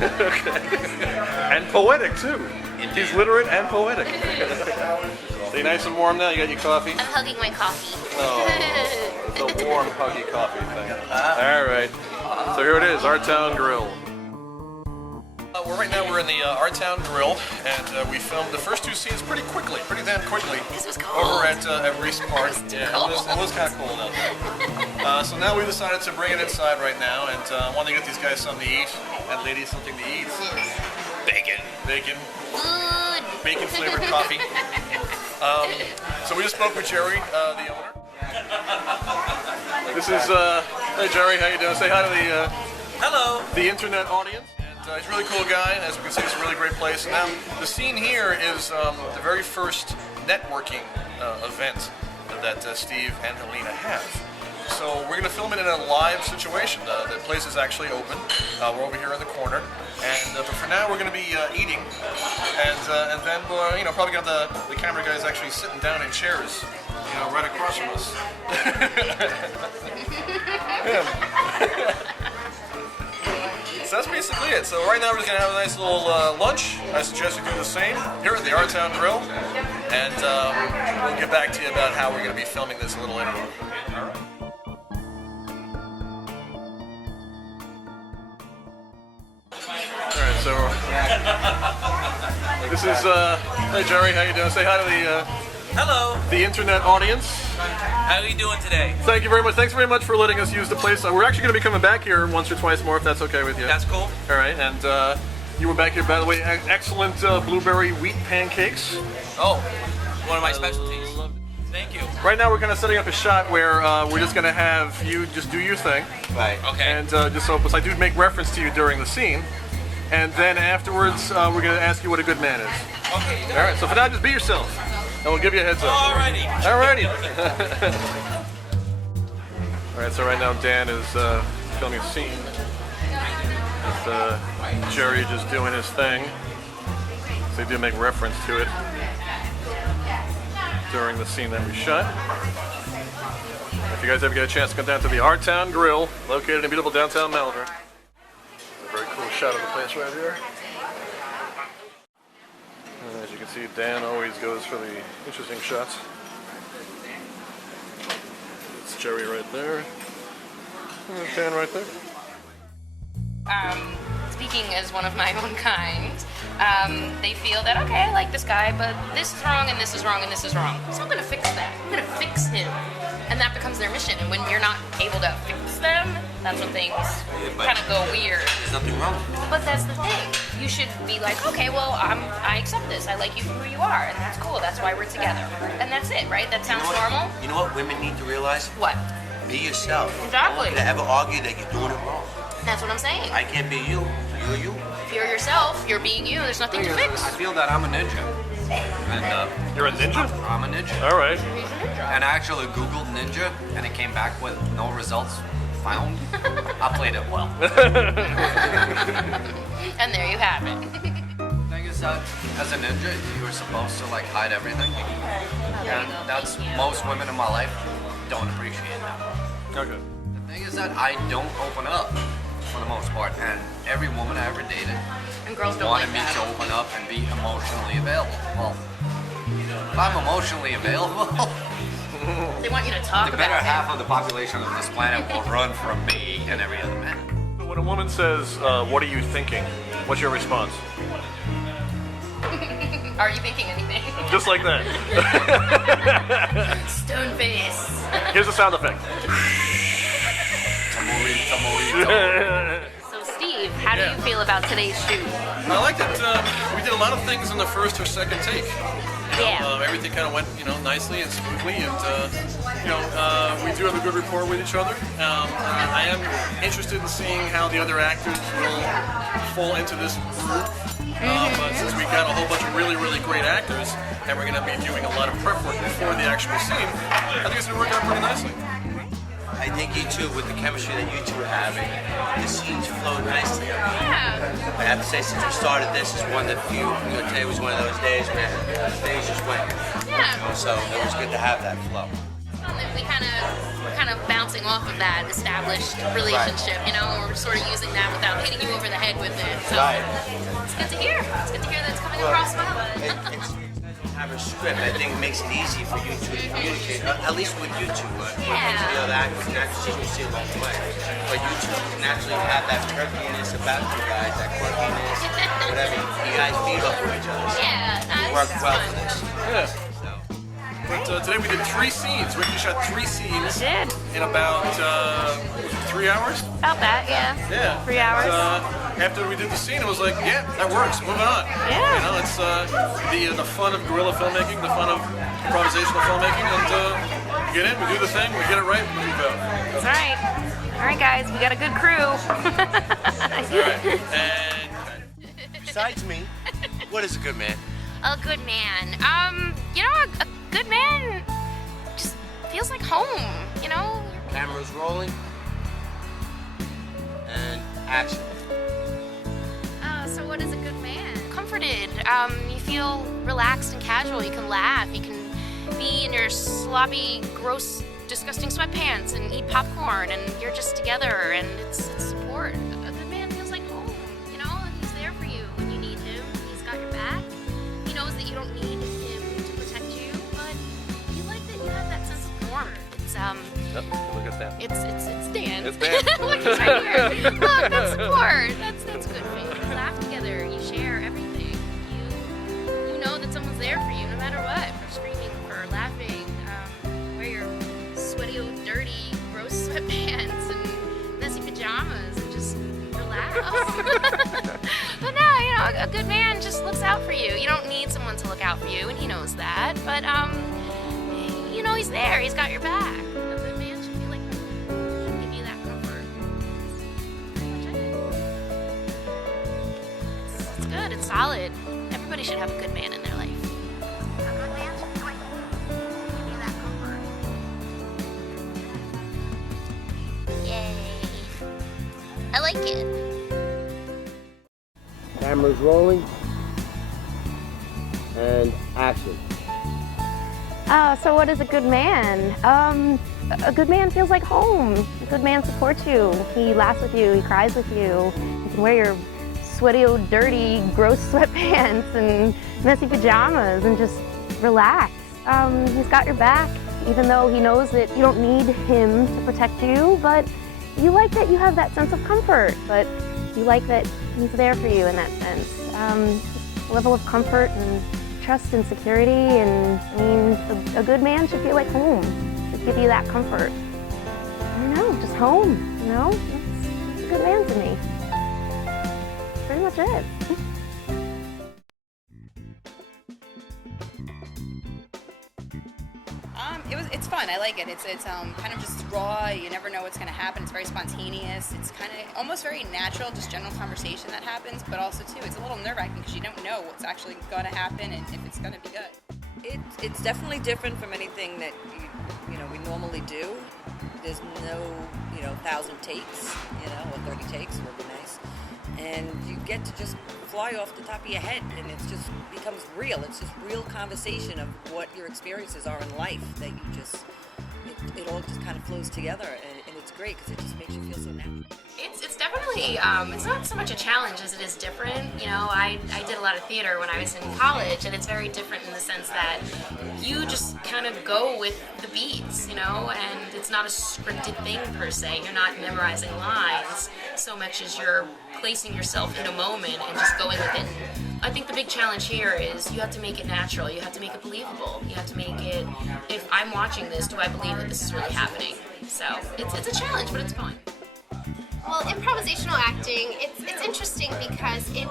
Okay. And poetic too. He's literate and poetic. So you nice and warm now? You got your coffee? I'm hugging my coffee. Oh, it's a warm, huggy coffee thing. All right. So here it is, Our Town Grill. Right now we're in the Our Town Grill, and we filmed the first 2 scenes pretty damn quickly. This was cold. Over at Reese Park. Yeah, it was kind of cold out there. So now we decided to bring it inside right now, and I want to get these guys something to eat, and ladies something to eat. Bacon. Bacon. Good. Bacon flavored coffee. So we just spoke with Jerry, the owner. This is, hey Jerry, how you doing? Say hi to the, hello, the internet audience. And he's a really cool guy, and as we can see, it's a really great place. And now, the scene here is the very first networking event that Steve and Helena have. So we're going to film it in a live situation. The place is actually open. We're over here in the corner, and but for now we're going to be eating, and then we'll, probably got the camera guys actually sitting down in chairs, right across from us. So that's basically it. So right now we're just going to have a nice little lunch. I suggest you do the same here at the Our Town Grill, and we'll get back to you about how we're going to be filming this a little later on. All right. Alright, so this is hey Jerry, how you doing? Say hi to the hello, the internet audience. How are you doing today? Thank you very much. Thanks very much for letting us use the place. We're actually going to be coming back here once or twice more, if that's okay with you. That's cool. All right, and you were back here, by the way. Excellent blueberry wheat pancakes. Oh, one of my specialties. Thank you. Right now we're kind of setting up a shot where we're just going to have you just do your thing. Right. Okay. And just so I do make reference to you during the scene. And then afterwards, we're going to ask you what a good man is. Okay. All right, so for now, just be yourself. And we'll give you a heads up. Alrighty. Alrighty. All right, so right now Dan is filming a scene with Jerry just doing his thing. So they do make reference to it during the scene that we shot. If you guys ever get a chance to come down to the Our Town Grill, located in beautiful downtown Malvern. A very cool shot of the place right here. And as you can see, Dan always goes for the interesting shots. It's Jerry right there. And Dan right there. Speaking as one of my own kind, They feel that, okay, I like this guy, but this is wrong and this is wrong and this is wrong. So I'm gonna fix that. I'm gonna fix him. And that becomes their mission. And when you're not able to fix them, that's when things kind of go weird. There's nothing wrong with it. But that's the thing. You should be like, okay, well, I accept this. I like you for who you are, and that's cool. That's why we're together. And that's it, right? That sounds normal. You know what women need to realize? What? Be yourself. Exactly. Don't ever argue that you're doing it wrong. That's what I'm saying. I can't be you. You're you. If you're yourself, you're being you. There's nothing to fix. I feel that I'm a ninja. And you're a ninja? I'm a ninja. All right. And I actually Googled ninja, and it came back with no results found. I played it well. And there you have it. The thing is that as a ninja, you're supposed to like hide everything. And that's most women in my life don't appreciate that. Okay. The thing is that I don't open up for the most part, and every woman I ever dated And girls don't wanted like me that. to open up and be emotionally available. Well, if I'm emotionally available, They want you to talk the about better it. half of the population of this planet will run from me and every other man. So when a woman says, what are you thinking? What's your response? Are you thinking anything? Just like that. Stone face. Here's a sound effect. So Steve, how do you feel about today's shoot? I liked it. We did a lot of things in the first or second take. Everything kind of went, nicely and smoothly, and we do have a good rapport with each other. I am interested in seeing how the other actors will fall into this group. But since we got a whole bunch of really, really great actors, and we're going to be doing a lot of prep work before the actual scene, I think it's going to work out pretty nicely. I think you two, with the chemistry that you two are having, the scenes flow nicely. I have to say, since we started this, is one of the few. Today was one of those days where things just went. So it was good to have that flow. We we're kind of bouncing off of that established relationship, and we're sort of using that without hitting you over the head with it. So it's good to hear. It's good to hear that it's coming across well. Have a script, I think makes it easy for you to communicate, at least with you two. The other actors can actually see along the way. But you two can actually have that perkiness about you guys, that quirkiness, whatever. You guys feed off of each other. It worked well for this. Yeah. But today we did 3 scenes. We actually shot 3 scenes in about 3 hours. About that, yeah. Yeah. 3 hours. After we did the scene, it was like, yeah, that works. Moving on. Yeah. It's the fun of guerrilla filmmaking, the fun of improvisational filmmaking, and we get in, we do the thing, we get it right, we move out. That's right. All right, guys, we got a good crew. Besides me, what is a good man? A good man. A good man just feels like home, Camera's rolling. And action. So what is a good man? Comforted. You feel relaxed and casual. You can laugh. You can be in your sloppy, gross, disgusting sweatpants and eat popcorn, and you're just together, and it's support. A good man feels like home, and he's there for you when you need him. He's got your back. He knows that you don't need him to protect you, but you like that you have that sense of warmth. It's look at that. It's Dan. It's Dan. Look, he's right here. Look, that's support. That's good for you. You laugh together. You share everything. You know that someone's there for you no matter what. For screaming, for laughing. Wear your sweaty, old, dirty, gross sweatpants and messy pajamas and just relax. But no, a good man just looks out for you. You don't need someone to look out for you, and he knows that. But he's there. He's got your back. A good man should feel like should give you that comfort. That's pretty much it. It's good. It's solid. Everybody should have a good man in their life. A good man should feel like give you that comfort. Yay! I like it. Camera's rolling. And action. So what is a good man? A good man feels like home. A good man supports you. He laughs with you. He cries with you. You can wear your sweaty, old, dirty, gross sweatpants and messy pajamas and just relax. He's got your back, even though he knows that you don't need him to protect you, but you like that you have that sense of comfort, but you like that he's there for you in that sense. a level of comfort and trust and security, and I mean, a good man should feel like home, should give you that comfort. I don't know, just home, you know? That's a good man to me. That's pretty much it. It's fun. I like it. It's kind of just raw. You never know what's going to happen. It's very spontaneous. It's kind of almost very natural, just general conversation that happens. But also too, it's a little nerve-wracking because you don't know what's actually going to happen and if it's going to be good. It's definitely different from anything that we normally do. There's no 1,000 takes, or 30 takes would be nice. And you get to just fly off the top of your head, and it just becomes real. It's just real conversation of what your experiences are in life that you just, it all just kind of flows together, and it's great because it just makes you feel so natural. It's definitely, it's not so much a challenge as it is different. I did a lot of theater when I was in college, and it's very different in the sense that you just kind of go with the beats, and it's not a scripted thing per se. You're not memorizing lines so much as you're placing yourself in a moment and just going with it. I think the big challenge here is you have to make it natural. You have to make it believable. You have to make it, if I'm watching this, do I believe that this is really happening? So it's a challenge, but it's fun. Well, improvisational acting, it's interesting because it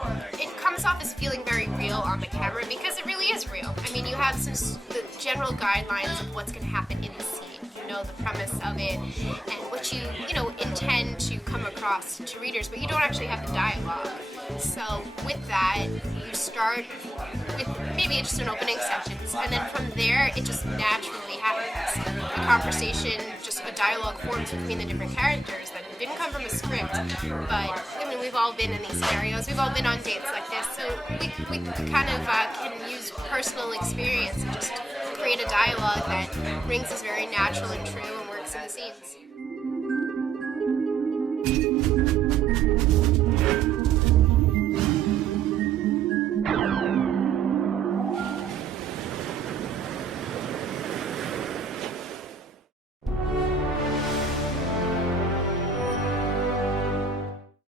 comes off as feeling very real on the camera because it really is real. I mean, you have the general guidelines of what's going to happen in the scene. You know the premise of it and what you intend to come across to readers, but you don't actually have the dialogue. So with that, you start with maybe just an opening sentence, and then from there, it just naturally happens. A conversation, just a dialogue forms between the different characters that didn't come from a script, but we've all been in these scenarios. We've all been on dates like this, so we kind of can use personal experience and just create a dialogue that rings as very natural and true and works in the scenes.